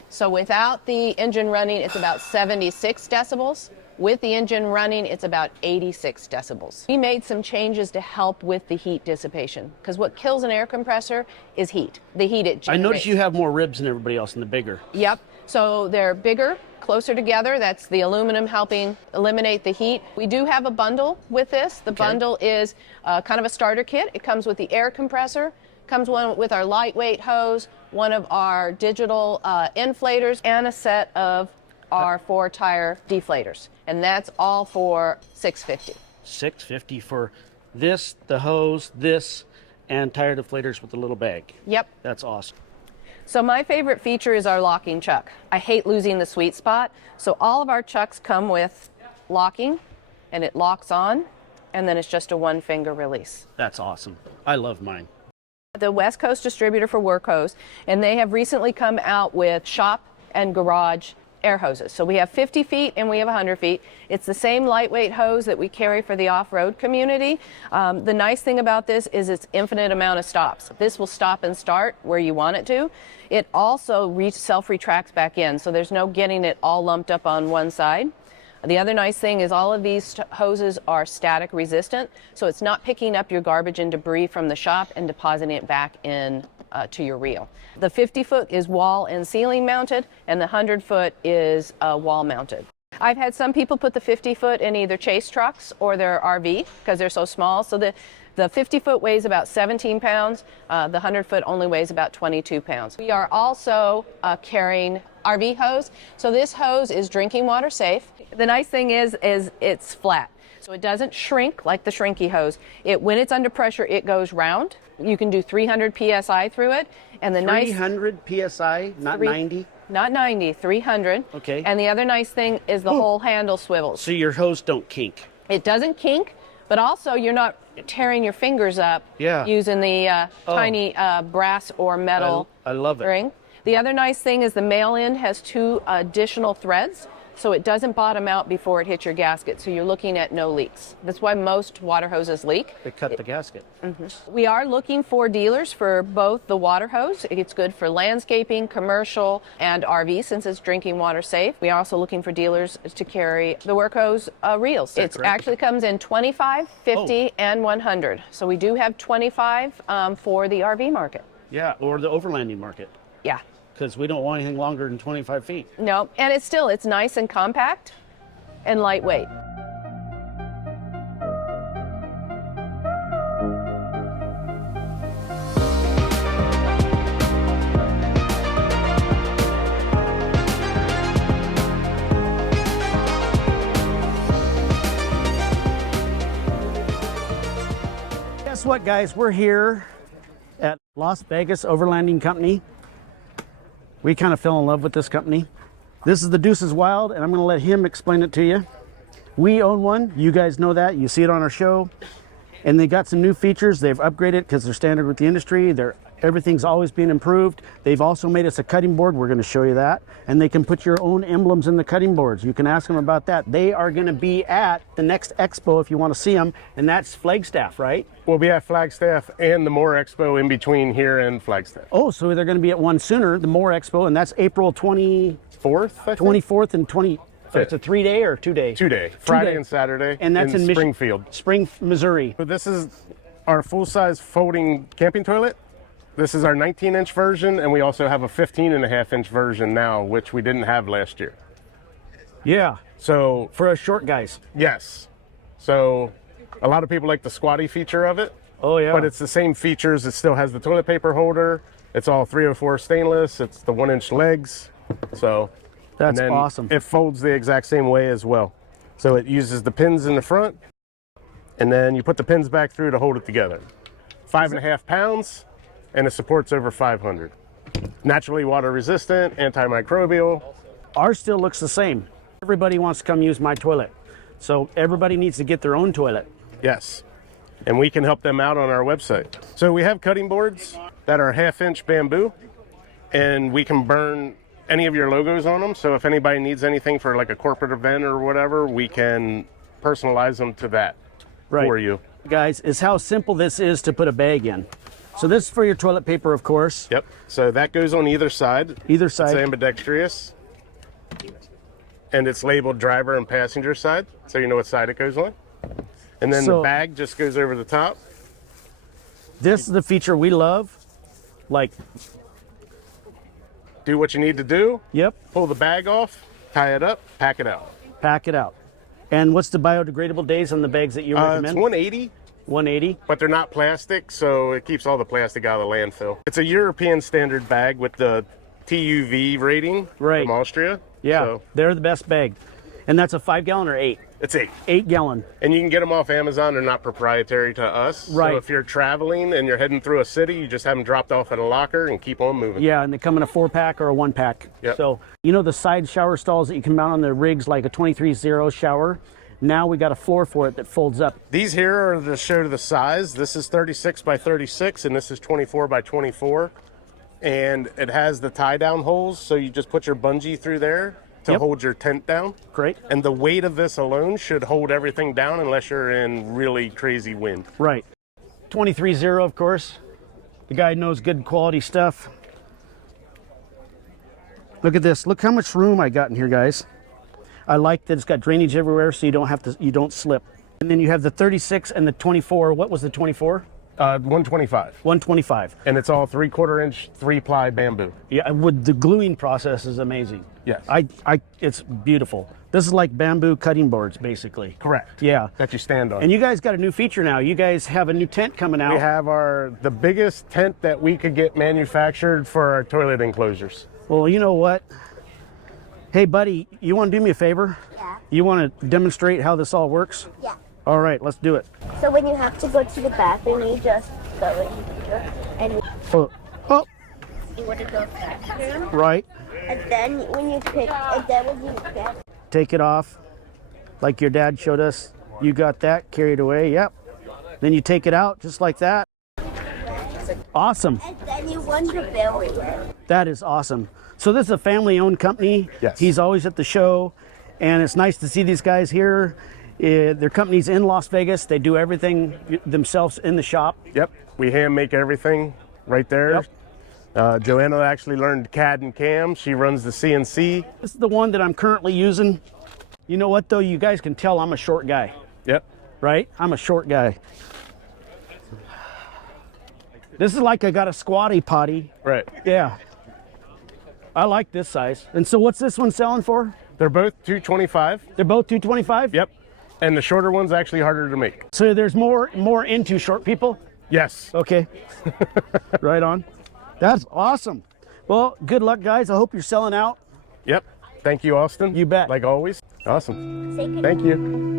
So without the engine running, it's about 76 decibels. With the engine running, it's about 86 decibels. We made some changes to help with the heat dissipation, because what kills an air compressor is heat, the heat it generates. I noticed you have more ribs than everybody else and the bigger. Yep, so they're bigger, closer together. That's the aluminum helping eliminate the heat. We do have a bundle with this. The bundle is kind of a starter kit. It comes with the air compressor, comes with our lightweight hose, one of our digital inflators, and a set of our 4-tire deflators. And that's all for $650. $650 for this, the hose, this, and tire deflators with a little bag. Yep. That's awesome. So my favorite feature is our locking chuck. I hate losing the sweet spot. So all of our chucks come with locking, and it locks on, and then it's just a 1-finger release. That's awesome. I love mine. The West Coast distributor for work hose, and they have recently come out with shop and garage air hoses. So we have 50 feet and we have 100 feet. It's the same lightweight hose that we carry for the off-road community. The nice thing about this is it's infinite amount of stops. This will stop and start where you want it to. It also self-retracts back in, so there's no getting it all lumped up on one side. The other nice thing is all of these hoses are static resistant, so it's not picking up your garbage and debris from the shop and depositing it back in to your reel. The 50-foot is wall and ceiling mounted, and the 100-foot is wall mounted. I've had some people put the 50-foot in either chase trucks or their RV because they're so small. So the 50-foot weighs about 17 pounds. The 100-foot only weighs about 22 pounds. We are also carrying RV hose. So this hose is drinking water safe. The nice thing is it's flat. So it doesn't shrink like the shrinky hose. When it's under pressure, it goes round. You can do 300 PSI through it. And the 300 PSI, not 90? Not 90, 300. Okay. And the other nice thing is the whole handle swivels. So your hose don't kink. It doesn't kink, but also you're not tearing your fingers up using the tiny brass or metal I love it. ring. The other nice thing is the male end has 2 additional threads, so it doesn't bottom out before it hits your gasket, so you're looking at no leaks. That's why most water hoses leak. They cut the gasket. We are looking for dealers for both the water hose. It's good for landscaping, commercial, and RV since it's drinking water safe. We are also looking for dealers to carry the work hose reels. It actually comes in 25, 50, and 100. So we do have 25 for the RV market. Yeah, or the overlanding market. Yeah. Because we don't want anything longer than 25 feet. No, and it's nice and compact and lightweight. Guess what, guys? We're here at Las Vegas Overlanding Company. We kind of fell in love with this company. This is the Deuces Wild, and I'm going to let him explain it to you. We own one. You guys know that. You see it on our show. And they got some new features. They've upgraded because they're standard with the industry. Everything's always being improved. They've also made us a cutting board. We're going to show you that. And they can put your own emblems in the cutting boards. You can ask them about that. They are going to be at the next expo if you want to see them, and that's Flagstaff, right? We'll be at Flagstaff and the Moore Expo in between here and Flagstaff. Oh, so they're going to be at one sooner, the Moore Expo, and that's April 24th, 24th and 25th. So it's a 3-day or 2-day? 2-day, Friday and Saturday, and that's in Springfield. Missouri. So this is our full-size folding camping toilet. This is our 19-inch version, and we also have a 15.5-inch version now, which we didn't have last year. Yeah, So for us short guys. yes, so a lot of people like the squatty feature of it. Oh yeah. But it's the same features. It still has the toilet paper holder. It's all 304 stainless. It's the 1-inch legs. So That's and then awesome. It folds the exact same way as well. So it uses the pins in the front, and then you put the pins back through to hold it together. 5.5 pounds, and it supports over 500. Naturally water resistant, antimicrobial. Ours still looks the same. Everybody wants to come use my toilet. So everybody needs to get their own toilet. Yes, and we can help them out on our website. So we have cutting boards that are 1/2-inch bamboo, and we can burn any of your logos on them. So if anybody needs anything for like a corporate event or whatever, we can personalize them to that for you. Guys, is how simple this is to put a bag in. So this is for your toilet paper, of course. Yep. So that goes on either side. Either side. It's ambidextrous. And it's labeled driver and passenger side, so you know what side it goes on. And then the bag just goes over the top. This is the feature we love. Like, do what you need to do. Yep. Pull the bag off, tie it up, pack it out. Pack it out. And what's the biodegradable days on the bags that you recommend? It's 180. 180. But they're not plastic, so it keeps all the plastic out of the landfill. It's a European standard bag with the TUV rating from Austria. Yeah, so they're the best bag. And that's a 5-gallon or 8? It's 8. 8-gallon. And you can get them off Amazon. They're not proprietary to us. Right. So if you're traveling and you're heading through a city, you just have them dropped off at a locker and keep on moving. Yeah, and they come in a 4-pack or a 1-pack. Yep. So, you know the side shower stalls that you can mount on the rigs like a 23-0 shower? Now we got a floor for it that folds up. These here are to show the size. This is 36 by 36 and this is 24 by 24. And it has the tie down holes, so you just put your bungee through there to hold your tent down. Great. And the weight of this alone should hold everything down unless you're in really crazy wind. Right. 23-0, of course. The guy knows good quality stuff. Look at this. Look how much room I got in here, guys. I like that it's got drainage everywhere, so you don't slip. And then you have the 36 and the 24. What was the 24? 125. 125. And it's all 3/4 inch 3-ply bamboo. Yeah, with the gluing process is amazing. Yes. It's beautiful. This is like bamboo cutting boards, basically. Correct. Yeah. That you stand on. And you guys got a new feature now. You guys have a new tent coming out. We have the biggest tent that we could get manufactured for our toilet enclosures. Well, you know what? Hey, buddy, you want to do me a favor? Yeah. You want to demonstrate how this all works? Yeah. All right, let's do it. So when you have to go to the bathroom, you just go in here and Oh, you want to go to the bathroom. right. And then when you Take it off, like your dad showed us. You got that carried away. Yep. Then you take it out just like that. Awesome. And then you want to build it. That is awesome. So this is a family-owned company. Yes. He's always at the show, and it's nice to see these guys here. Their company's in Las Vegas. They do everything themselves in the shop. Yep. We hand make everything right there. Yep. Joanna actually learned CAD and CAM. She runs the CNC. This is the one that I'm currently using. You know what, though? You guys can tell I'm a short guy. Yep. Right? I'm a short guy. This is like I got a squatty potty. Right. Yeah. I like this size. And so what's this one selling for? They're both $225. They're both $225? Yep. And the shorter one's actually harder to make. So there's more into short people? Yes. Okay. Right on. That's awesome. Well, good luck, guys. I hope you're selling out. Yep. Thank you, Austin. You bet. Like always. Awesome. Thank you.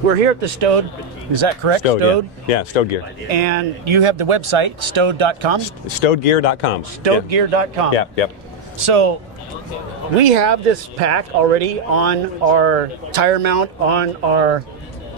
We're here at the Sto. Is that correct? Sto, yeah, Sto Gear. And you have the website, sto.com? StoGear.com. StoGear.com. Yeah, yep. So we have this pack already on our tire mount, on our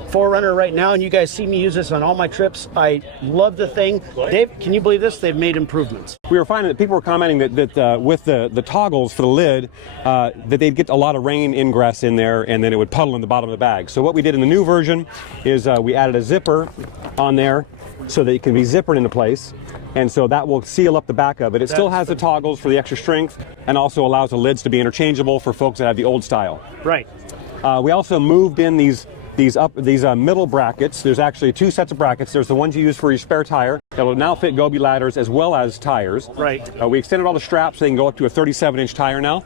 4Runner right now, and you guys see me use this on all my trips. I love the thing. Dave, can you believe this? They've made improvements. We were finding that people were commenting that with the toggles for the lid, that they'd get a lot of rain ingress in there, and then it would puddle in the bottom of the bag. So what we did in the new version is we added a zipper on there so that it can be zippered into place. And so that will seal up the back of it. It still has the toggles for the extra strength and also allows the lids to be interchangeable for folks that have the old style. Right. We also moved in these these middle brackets. There's actually 2 sets of brackets. There's the ones you use for your spare tire that will now fit Gobi ladders as well as tires. Right. We extended all the straps so they can go up to a 37-inch tire now.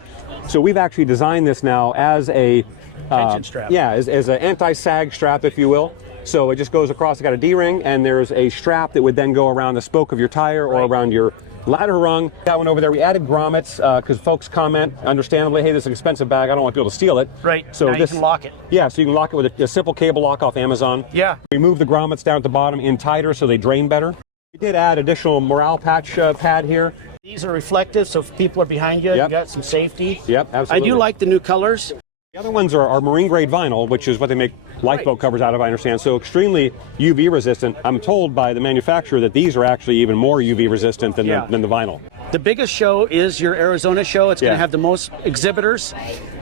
So we've actually designed this now as a tension strap. Yeah, as an anti-sag strap, if you will. So it just goes across. It's got a D-ring, and there's a strap that would then go around the spoke of your tire or around your ladder rung. That one over there, we added grommets because folks comment, understandably, hey, this is an expensive bag, I don't want people to steal it. Right, so now this, you can lock it. Yeah, so you can lock it with a simple cable lock off Amazon. Yeah. We moved the grommets down at the bottom in tighter so they drain better. We did add additional morale patch pad here. These are reflective, so if people are behind you, you got some safety. Yep, absolutely. I do like the new colors. The other ones are marine grade vinyl, which is what they make lifeboat covers out of, I understand. So extremely UV resistant. I'm told by the manufacturer that these are actually even more UV resistant than the vinyl. The biggest show is your Arizona show. It's going to have the most exhibitors,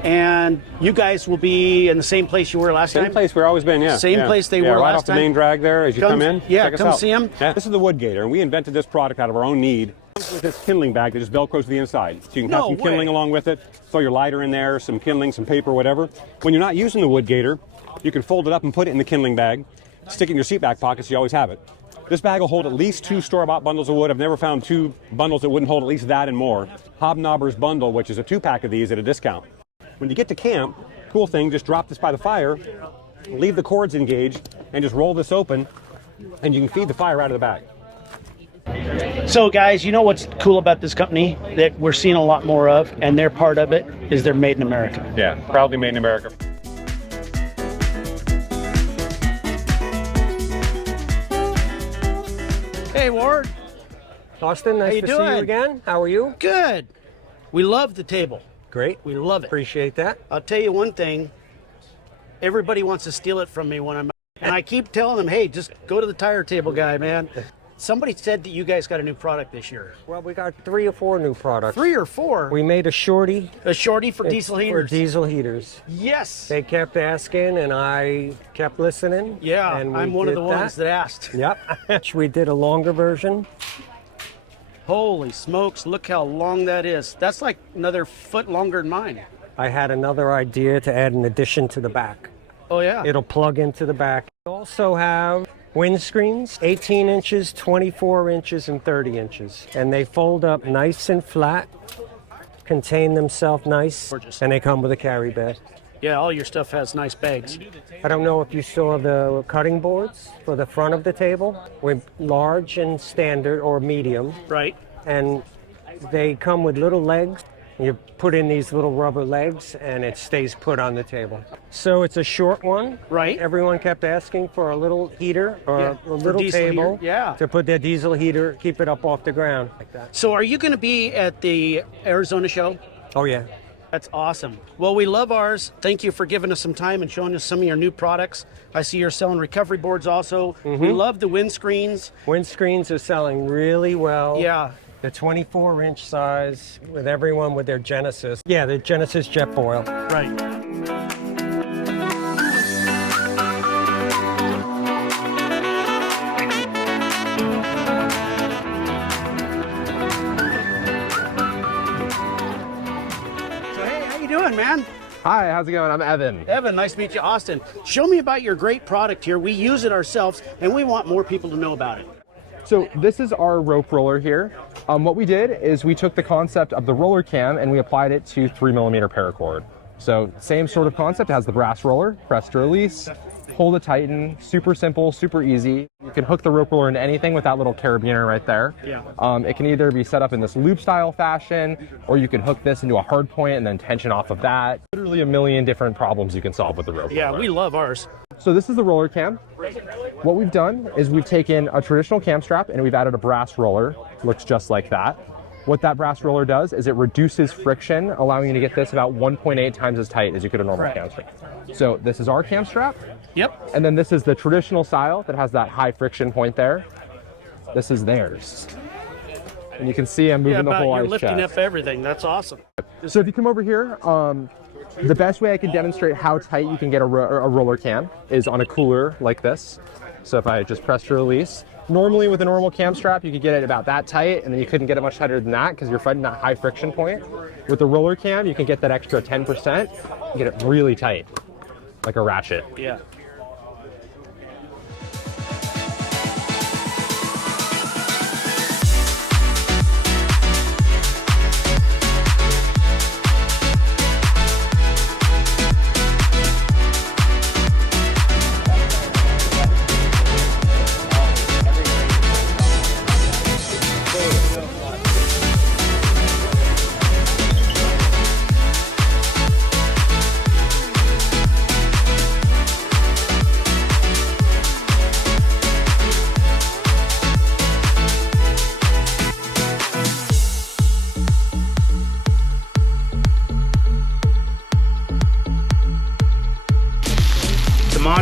and you guys will be in the same place you were last time. Same place we've always been, yeah. Same place they were right last off time. the main drag there as you come in. Yeah, check us come out. see them. Yeah. This is the wood gator, and we invented this product out of our own need. It comes with this kindling bag that just velcros to the inside, so you can have some kindling along with it. Throw your lighter in there, some kindling, some paper, whatever. When you're not using the wood gator, you can fold it up and put it in the kindling bag, stick it in your seat back pocket so you always have it. This bag will hold at least 2 store-bought bundles of wood. I've never found 2 bundles that wouldn't hold at least that and more. Hobnobber's bundle, which is a 2-pack of these at a discount. When you get to camp, cool thing, just drop this by the fire, leave the cords engaged, and just roll this open, and you can feed the fire out of the bag. So guys, you know what's cool about this company that we're seeing a lot more of, and they're part of it, is they're made in America. Yeah, proudly made in America. Hey Ward. Austin, nice to see you again. How are you? Good. We love the table. Great. We love it. Appreciate that. I'll tell you one thing. Everybody wants to steal it from me when I'm out. And I keep telling them, hey, just go to the tire table guy, man. Somebody said that you guys got a new product this year. Well, we got 3 or 4 new products. 3 or 4? We made a shorty. A shorty for diesel heaters. For diesel heaters. Yes. They kept asking, and I kept listening. Yeah, and I'm one of the ones that asked. Yep. We did a longer version. Holy smokes, look how long that is. That's like another foot longer than mine. I had another idea to add an addition to the back. Oh, yeah. It'll plug into the back. We also have windscreens, 18 inches, 24 inches, and 30 inches. And they fold up nice and flat, contain themselves nice, and they come with a carry bed. Yeah, all your stuff has nice bags. I don't know if you saw the cutting boards for the front of the table. We're large and standard or medium. Right. And they come with little legs. You put in these little rubber legs and it stays put on the table. So it's a short one. Right. Everyone kept asking for a little heater or a little table to put their diesel heater, keep it up off the ground like that. So are you going to be at the Arizona show? Oh, yeah. That's awesome. Well, we love ours. Thank you for giving us some time and showing us some of your new products. I see you're selling recovery boards also. We love the windscreens. Windscreens are selling really well. Yeah. The 24-inch size with everyone with their Genesis. Yeah, the Genesis jet foil. Right. Man. Hi, how's it going? I'm Evan. Evan, nice to meet you. Austin, show me about your great product here. We use it ourselves, and we want more people to know about it. So this is our rope roller here. What we did is we took the concept of the roller cam and we applied it to 3mm paracord. So same sort of concept, it has the brass roller, press to release, pull to tighten, super simple, super easy. You can hook the rope roller into anything with that little carabiner right there. Yeah. It can either be set up in this loop style fashion, or you can hook this into a hard point and then tension off of that. Literally a million different problems you can solve with the rope roller. Yeah, we love ours. So this is the roller cam. What we've done is we've taken a traditional cam strap and we've added a brass roller. Looks just like that. What that brass roller does is it reduces friction, allowing you to get this about 1.8 times as tight as you could a normal cam strap. So this is our cam strap. Yep. And then this is the traditional style that has that high friction point there. This is theirs. And you can see I'm moving the whole ice chest. You're lifting up everything. That's awesome. So if you come over here, the best way I can demonstrate how tight you can get a roller cam is on a cooler like this. So if I just press to release, normally with a normal cam strap, you could get it about that tight, and then you couldn't get it much tighter than that because you're fighting that high friction point. With the roller cam, you can get that extra 10%, and get it really tight, like a ratchet. Yeah.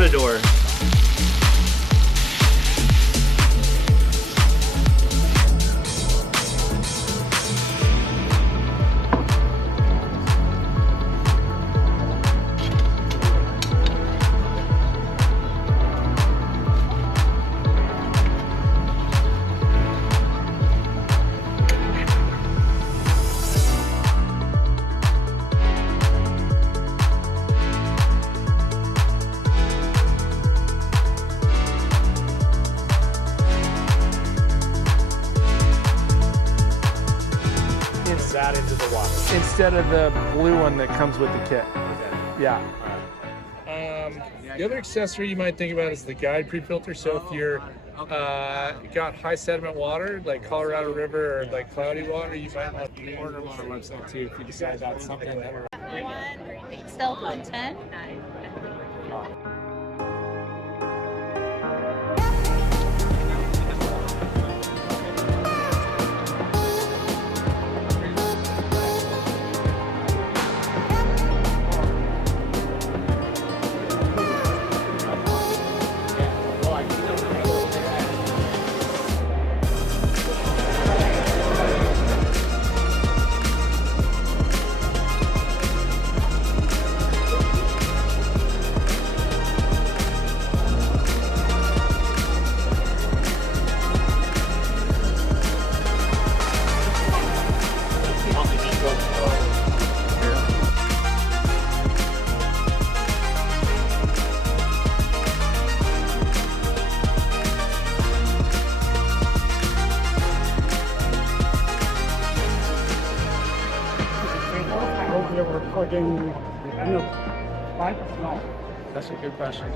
Matador. That into the water instead of the blue one that comes with the kit. Yeah. The other accessory you might think about is the guide pre-filter. So if you're got high sediment water like Colorado River or like cloudy water, you might want to order them on our website too if you decide that's something that we're still content. That's a good question.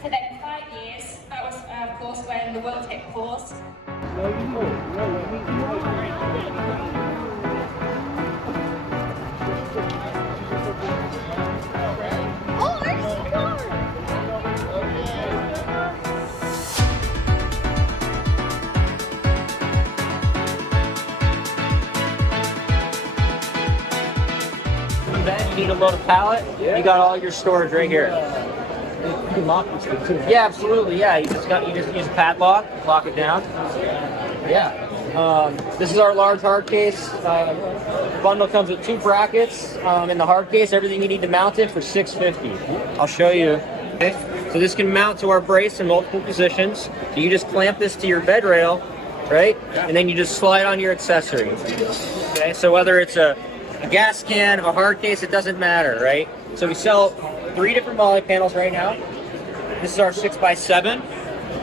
For then 5 years, that was of course when the world hit pause. Oh, there's a car! Then you need a load of pallet. You got all your storage right here. You can lock this thing too. Yeah, absolutely. Yeah, you just use a padlock, lock it down. Yeah. This is our large hard case. Bundle comes with 2 brackets. In the hard case, everything you need to mount it for $650. I'll show you. Okay. So this can mount to our brace in multiple positions. So you just clamp this to your bed rail, right? And then you just slide on your accessory. Okay. So whether it's a gas can, a hard case, it doesn't matter, right? So we sell 3 different molly panels right now. This is our 6x7.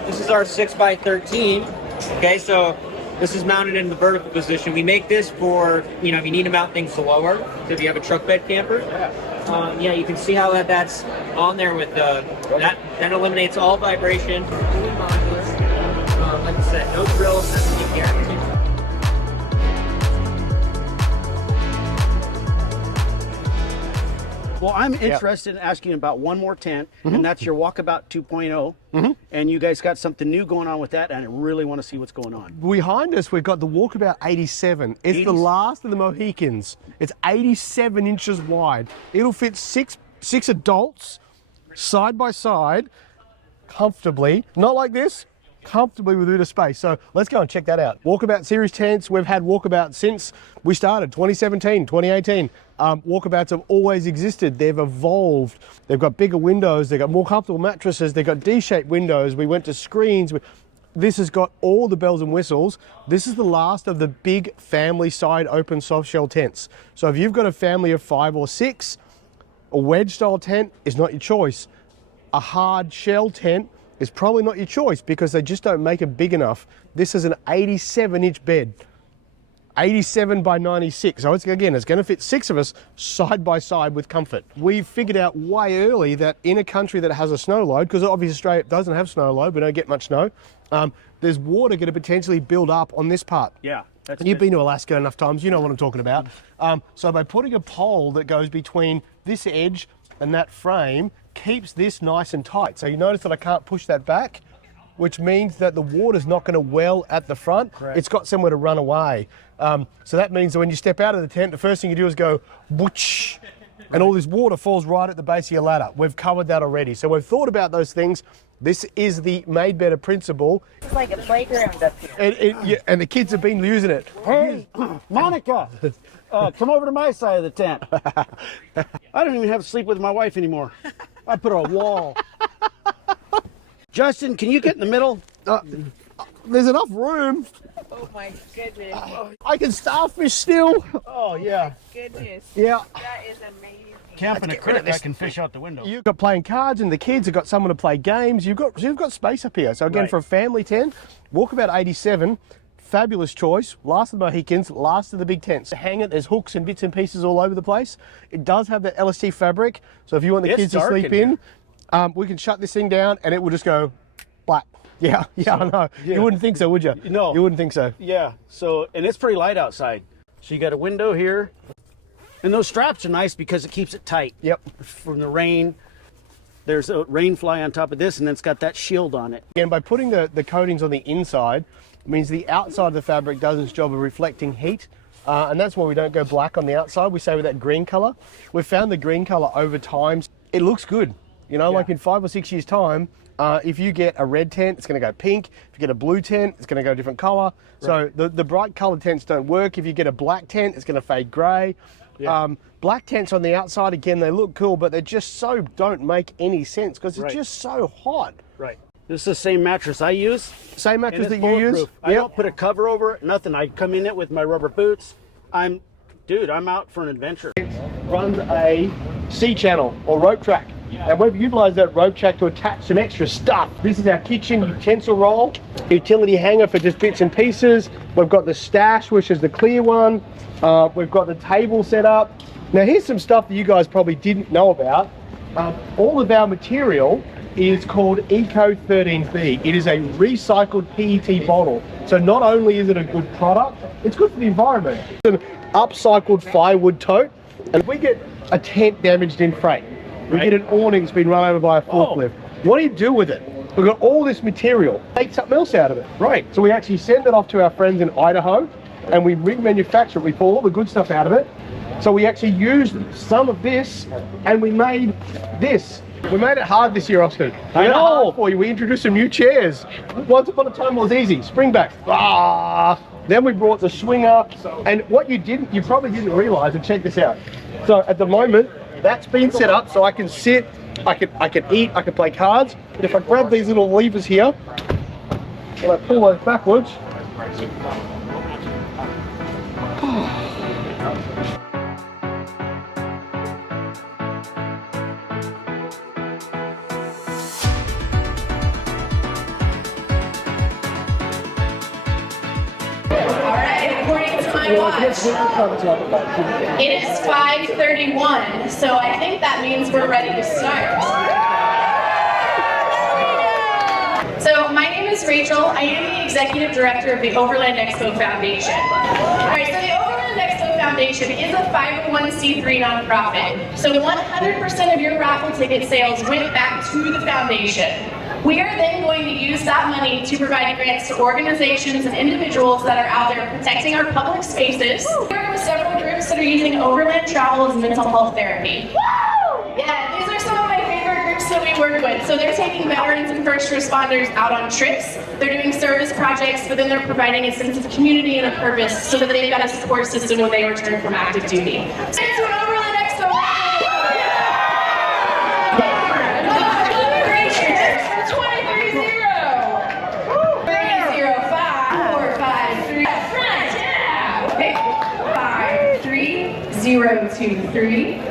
This is our 6x13. Okay, so this is mounted in the vertical position. We make this for, if you need to mount things lower, so if you have a truck bed camper. Yeah, you can see how that's on there with that eliminates all vibration. Like I said, no drills, nothing guaranteed. Well, I'm interested in asking about one more tent, and that's your Walkabout 2.0. And you guys got something new going on with that, and I really want to see what's going on. Behind us, we've got the Walkabout 87. It's the last of the Mohicans. It's 87 inches wide. It'll fit six adults side by side comfortably. Not like this. Comfortably with a bit of space. So let's go and check that out. Walkabout series tents, we've had Walkabout since we started, 2017, 2018. Walkabouts have always existed. They've evolved. They've got bigger windows. They've got more comfortable mattresses. They've got D-shaped windows. We went to screens. This has got all the bells and whistles. This is the last of the big family side open soft shell tents. So if you've got a family of 5 or 6, a wedge style tent is not your choice. A hard shell tent is probably not your choice because they just don't make it big enough. This is an 87-inch bed. 87 by 96. So it's going to fit 6 of us side by side with comfort. We figured out way early that in a country that has a snow load, because obviously Australia doesn't have snow load, we don't get much snow, there's water going to potentially build up on this part. Yeah. You've been to Alaska enough times, you know what I'm talking about. So by putting a pole that goes between this edge and that frame, keeps this nice and tight. So you notice that I can't push that back, which means that the water's not going to well at the front. Correct. It's got somewhere to run away. So that means that when you step out of the tent, the first thing you do is go butch, and all this water falls right at the base of your ladder. We've covered that already. So we've thought about those things. This is the Made Better principle. It's like a playground up here. And the kids have been using it. Hey, Monica, come over to my side of the tent. I don't even have to sleep with my wife anymore. I put a wall. Justin, can you get in the middle? There's enough room. Oh my goodness. I can starfish still. Oh, yeah. Goodness. Yeah. That is amazing. Camping a critic, I can fish out the window. You've got playing cards and the kids have got someone to play games. You've got space up here. So again, Right. for a family tent, Walkabout 87, fabulous choice. Last of the Mohicans, last of the big tents. To hang it, there's hooks and bits and pieces all over the place. It does have the LST fabric. So if you want the It's kids to dark sleep in in, we can shut this thing down and it will just go black. Yeah, I know. yeah. You wouldn't think so, would you? No. You wouldn't think so. Yeah, so, and it's pretty light outside. So you got a window here. And those straps are nice because it keeps it tight. Yep. From the rain. There's a rain fly on top of this, and then it's got that shield on it. Again, by putting the coatings on the inside, it means the outside of the fabric does its job of reflecting heat. And that's why we don't go black on the outside. We say with that green color. We've found the green color over time. It looks good. You know, like in 5 or 6 years' time, if you get a red tent, it's going to go pink. If you get a blue tent, it's going to go a different color. Right. So the bright colored tents don't work. If you get a black tent, it's going to fade gray. Yeah. Black tents on the outside, again, they look cool, but they just don't make any sense because it's just so hot. Right. This is the same mattress I use. Same mattress that it's you use? bulletproof. I don't put a cover over it, nothing. I come in it with my rubber boots. I'm out for an adventure. It runs a C-channel or rope track. And we've utilised that rope track to attach some extra stuff. This is our kitchen utensil roll, utility hanger for just bits and pieces. We've got the stash, which is the clear one. We've got the table set up. Now here's some stuff that you guys probably didn't know about. All of our material is called Eco 13B. It is a recycled PET bottle. So not only is it a good product, it's good for the environment. It's an upcycled firewood tote. And if we get a tent damaged in freight, we get an awning that's been run over by a forklift. What do you do with it? We've got all this material, make something else out of it. Right. So we actually send it off to our friends in Idaho and we remanufacture it. We pull all the good stuff out of it. So we actually used some of this and we made this. We made it hard this year, Austin. I know. For you. We introduced some new chairs. Once upon a time it was easy. Springback. Then we brought the swinger. And what you probably didn't realize, and check this out. So at the moment, that's been set up so I can sit, I can eat, I can play cards. But if I grab these little levers here, and I pull those backwards, It is 5:31, so I think that means we're ready to start. So my name is Rachel. I am the Executive Director of the Overland Expo Foundation. Alright, so the Overland Expo Foundation is a 501c3 nonprofit. So 100% of your raffle ticket sales went back to the foundation. We are then going to use that money to provide grants to organizations and individuals that are out there protecting our public spaces. We work with several groups that are using overland travel as mental health therapy. Yeah, these are some of my favorite groups that we work with. So they're taking veterans and first responders out on trips. They're doing service projects, but then they're providing a sense of community and a purpose so that they've got a support system when they return from active duty. So it's an Overland Expo. 2, 3,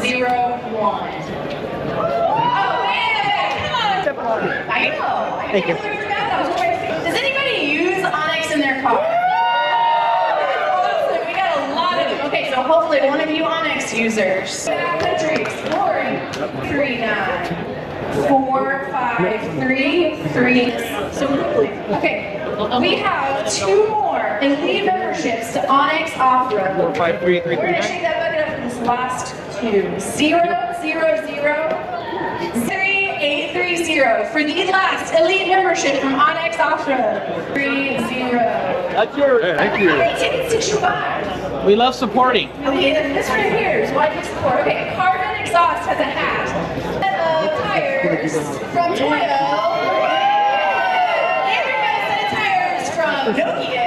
0, 1. Oh, way in the back. Come on. I know. Thank you. Does anybody use Onyx in their car? Awesome. We got a lot of them. Okay, so hopefully one of you Onyx users. Backcountry exploring. 3, 9, 4, 5, 3, 3. So quickly. Okay. We have 2 more elite memberships to Onyx Offroad. 4, 5, 3, 3, 3. We're gonna shake that bucket up for this last 2. 0, 0, 0, 3, 8, 3, 0 for the last elite membership from Onyx Offroad. 3, 0. That's yours. Thank you. How many tickets did you buy? We love supporting. Okay, then this right here is why you support. Okay, Carbon Exhaust has a hat. Set of tires from Toyo. From Nokia.